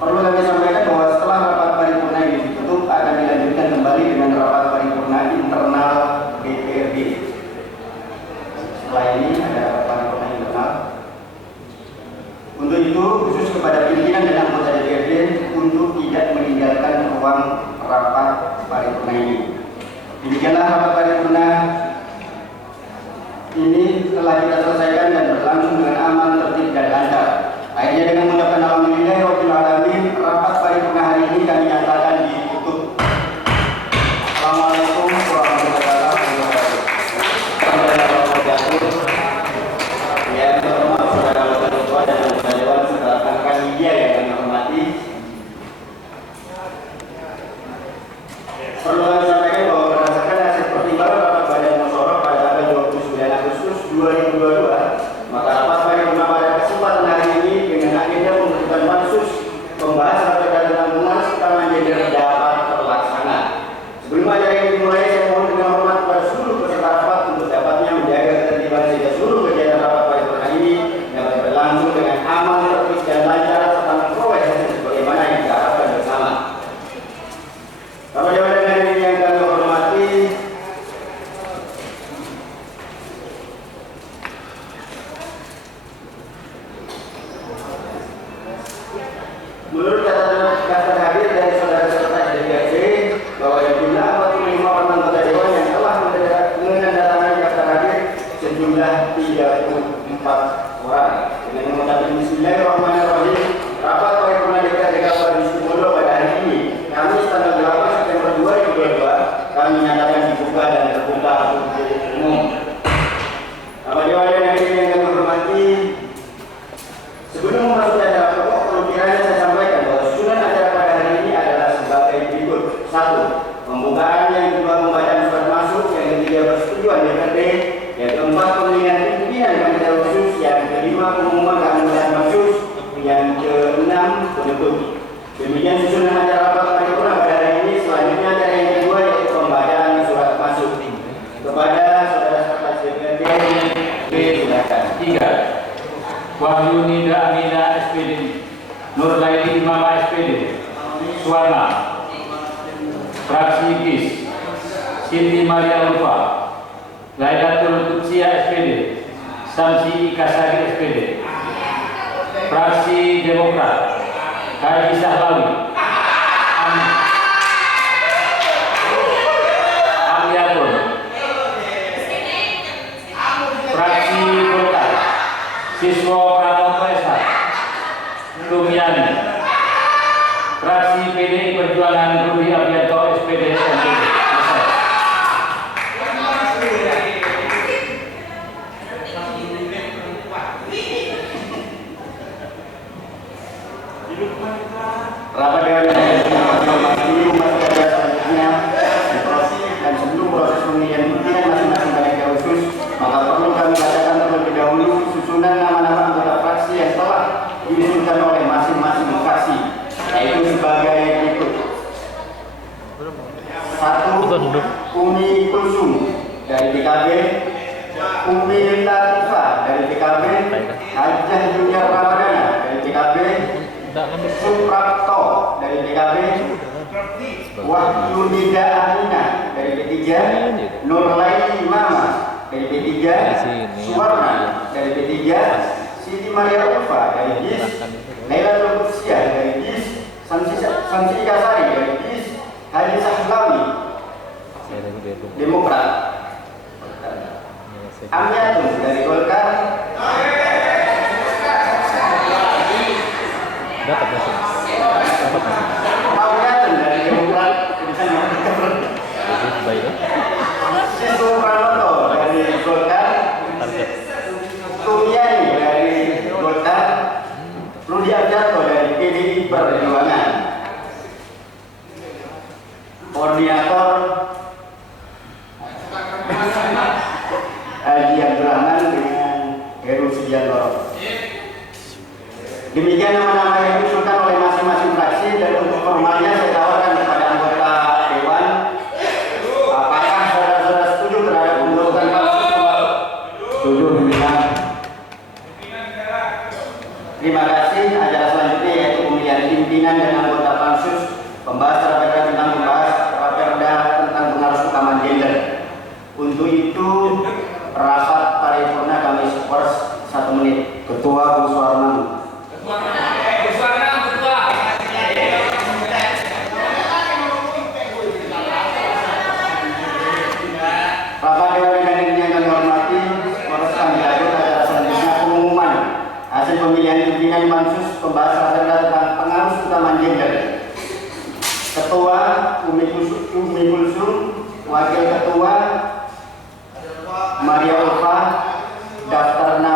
Perlu kami sampaikan bahwa setelah rapat paripurna ini ditutup, akan dilanjutkan kembali dengan rapat paripurna internal DPRD. Setelah ini ada rapat paripurna internal. Untuk itu, khusus kepada pimpinan dan anggota DPRD untuk tidak meninggalkan ruang rapat paripurna ini. Demikianlah rapat paripurna ini telah kita selesaikan dan berlangsung dengan aman, tertib dan lancar. Akhirnya dengan mengucapkan alhamdulillahirabbil alamin, rapat paripurna hari ini kami nyatakan ditutup. Assalamualaikum warahmatullahi wabarakatuh. Yang terhormat saudara wakil ketua dan anggota dewan serta rekan-rekan media yang kami hormati. Perlu kami sampaikan bahwa berdasarkan hasil pertimbangan rapat badan musyawarah pada tanggal 29 Agustus 2022, maka rapat paripurna pada kesempatan hari ini dengan agenda pembentukan pansus pembahasan terkait tentang pengaruh utama gender dapat terlaksana. Sebelum acara ini dimulai, saya mohon dengan hormat kepada seluruh peserta rapat untuk dapatnya menjaga ketertiban sehingga seluruh kegiatan rapat paripurna ini dapat berlangsung dengan aman, tertib dan lancar serta memperoleh hasil sebagaimana yang kita harapkan bersama. Bapak Dewan dan hadirin yang kami hormati, menurut daftar hadir dari saudara-saudara DPRD bahwa jumlah 45 orang anggota dewan yang telah menandatangani daftar hadir sejumlah 34 orang. Dengan mengucapkan Bismillahirrahmanirrahim, rapat paripurna DPRD Kabupaten Situbondo pada hari ini, Kamis tanggal 8 September 2022, kami nyatakan dibuka dan terbuka untuk umum. Bapak Dewan dan hadirin yang kami hormati, sebelum memasuki acara pokok, perlu kiranya saya sampaikan bahwa susunan acara pada hari ini adalah sebagai berikut. 1. Pembukaan, yang kedua pembacaan surat masuk, yang ketiga persetujuan DPRD, yang keempat pemilihan pimpinan panitia khusus, yang kelima pengumuman keanggotaan khusus, menutupi. Demikian susunan acara rapat paripurna pada hari ini. Selanjutnya acara yang kedua yaitu pembacaan surat masuk. Kepada saudara sekretaris DPRD B, silakan. 3. Wahyu Nida Amina SPD, Nurlaini Imama SPD, Suwarna, fraksi KIS, Siti Maria Ulfa, Lailatul Qudsiah SPD, Samsi Kasari SPD, fraksi Demokrat, Haji Sahlawi, Amliatun, fraksi Golkar, Siswa Pranoto SH, Lumiani, fraksi PDI Perjuangan Rudi Abianto SPD NPD. Rapat Dewan Pimpinan umat kerja selanjutnya diproses dan sebelum proses pemilihan pimpinan masing-masing panitia khusus, maka perlu kami bacakan terlebih dahulu susunan nama-nama anggota fraksi yang telah diusulkan oleh masing-masing fraksi, yaitu sebagai berikut. 1. Umi Kulsum dari PKB, Umi Latifah dari PKB, Hajah Junior Ramadana dari PKB, Suprapto dari PKB, Wahyu Nida Amina dari P3, Nurlaini Imama dari P3, Suwarna dari P3, Siti Maria Ulfa dari GIS, Lailatul Qudsiah dari GIS, Samsi Kasari dari GIS, Haji Sahlawi Demokrat, Amliatun dari Golkar, Amliatun dari Demokrat, Siswa Pranoto dari Golkar, Tumiani dari Golkar, Rudi Abianto dari PDI Perjuangan. Koordinator Haji Abdurrahman dengan Heru Sugiantoro. Demikian nama-nama yang diusulkan oleh masing-masing fraksi, dan untuk formalnya saya tawarkan kepada anggota Dewan, apakah saudara-saudara setuju terhadap pembentukan pansus? Setuju, pimpinan. Terima kasih. Acara selanjutnya yaitu pemilihan pimpinan dan anggota pansus, pembahas raperda tentang raperda tentang pengaruh utama gender. Untuk itu rapat paripurna kami skors 1 menit. Ketua Bu Suwarna. Rapat Dewan Pimpinan yang kami hormati, skors kami lanjut acara selanjutnya pengumuman hasil pemilihan pimpinan pansus pembahas raperda tentang pengaruh utama gender. Ketua Umi Kulsum, Wakil Ketua Maria Ulfa, daftar nama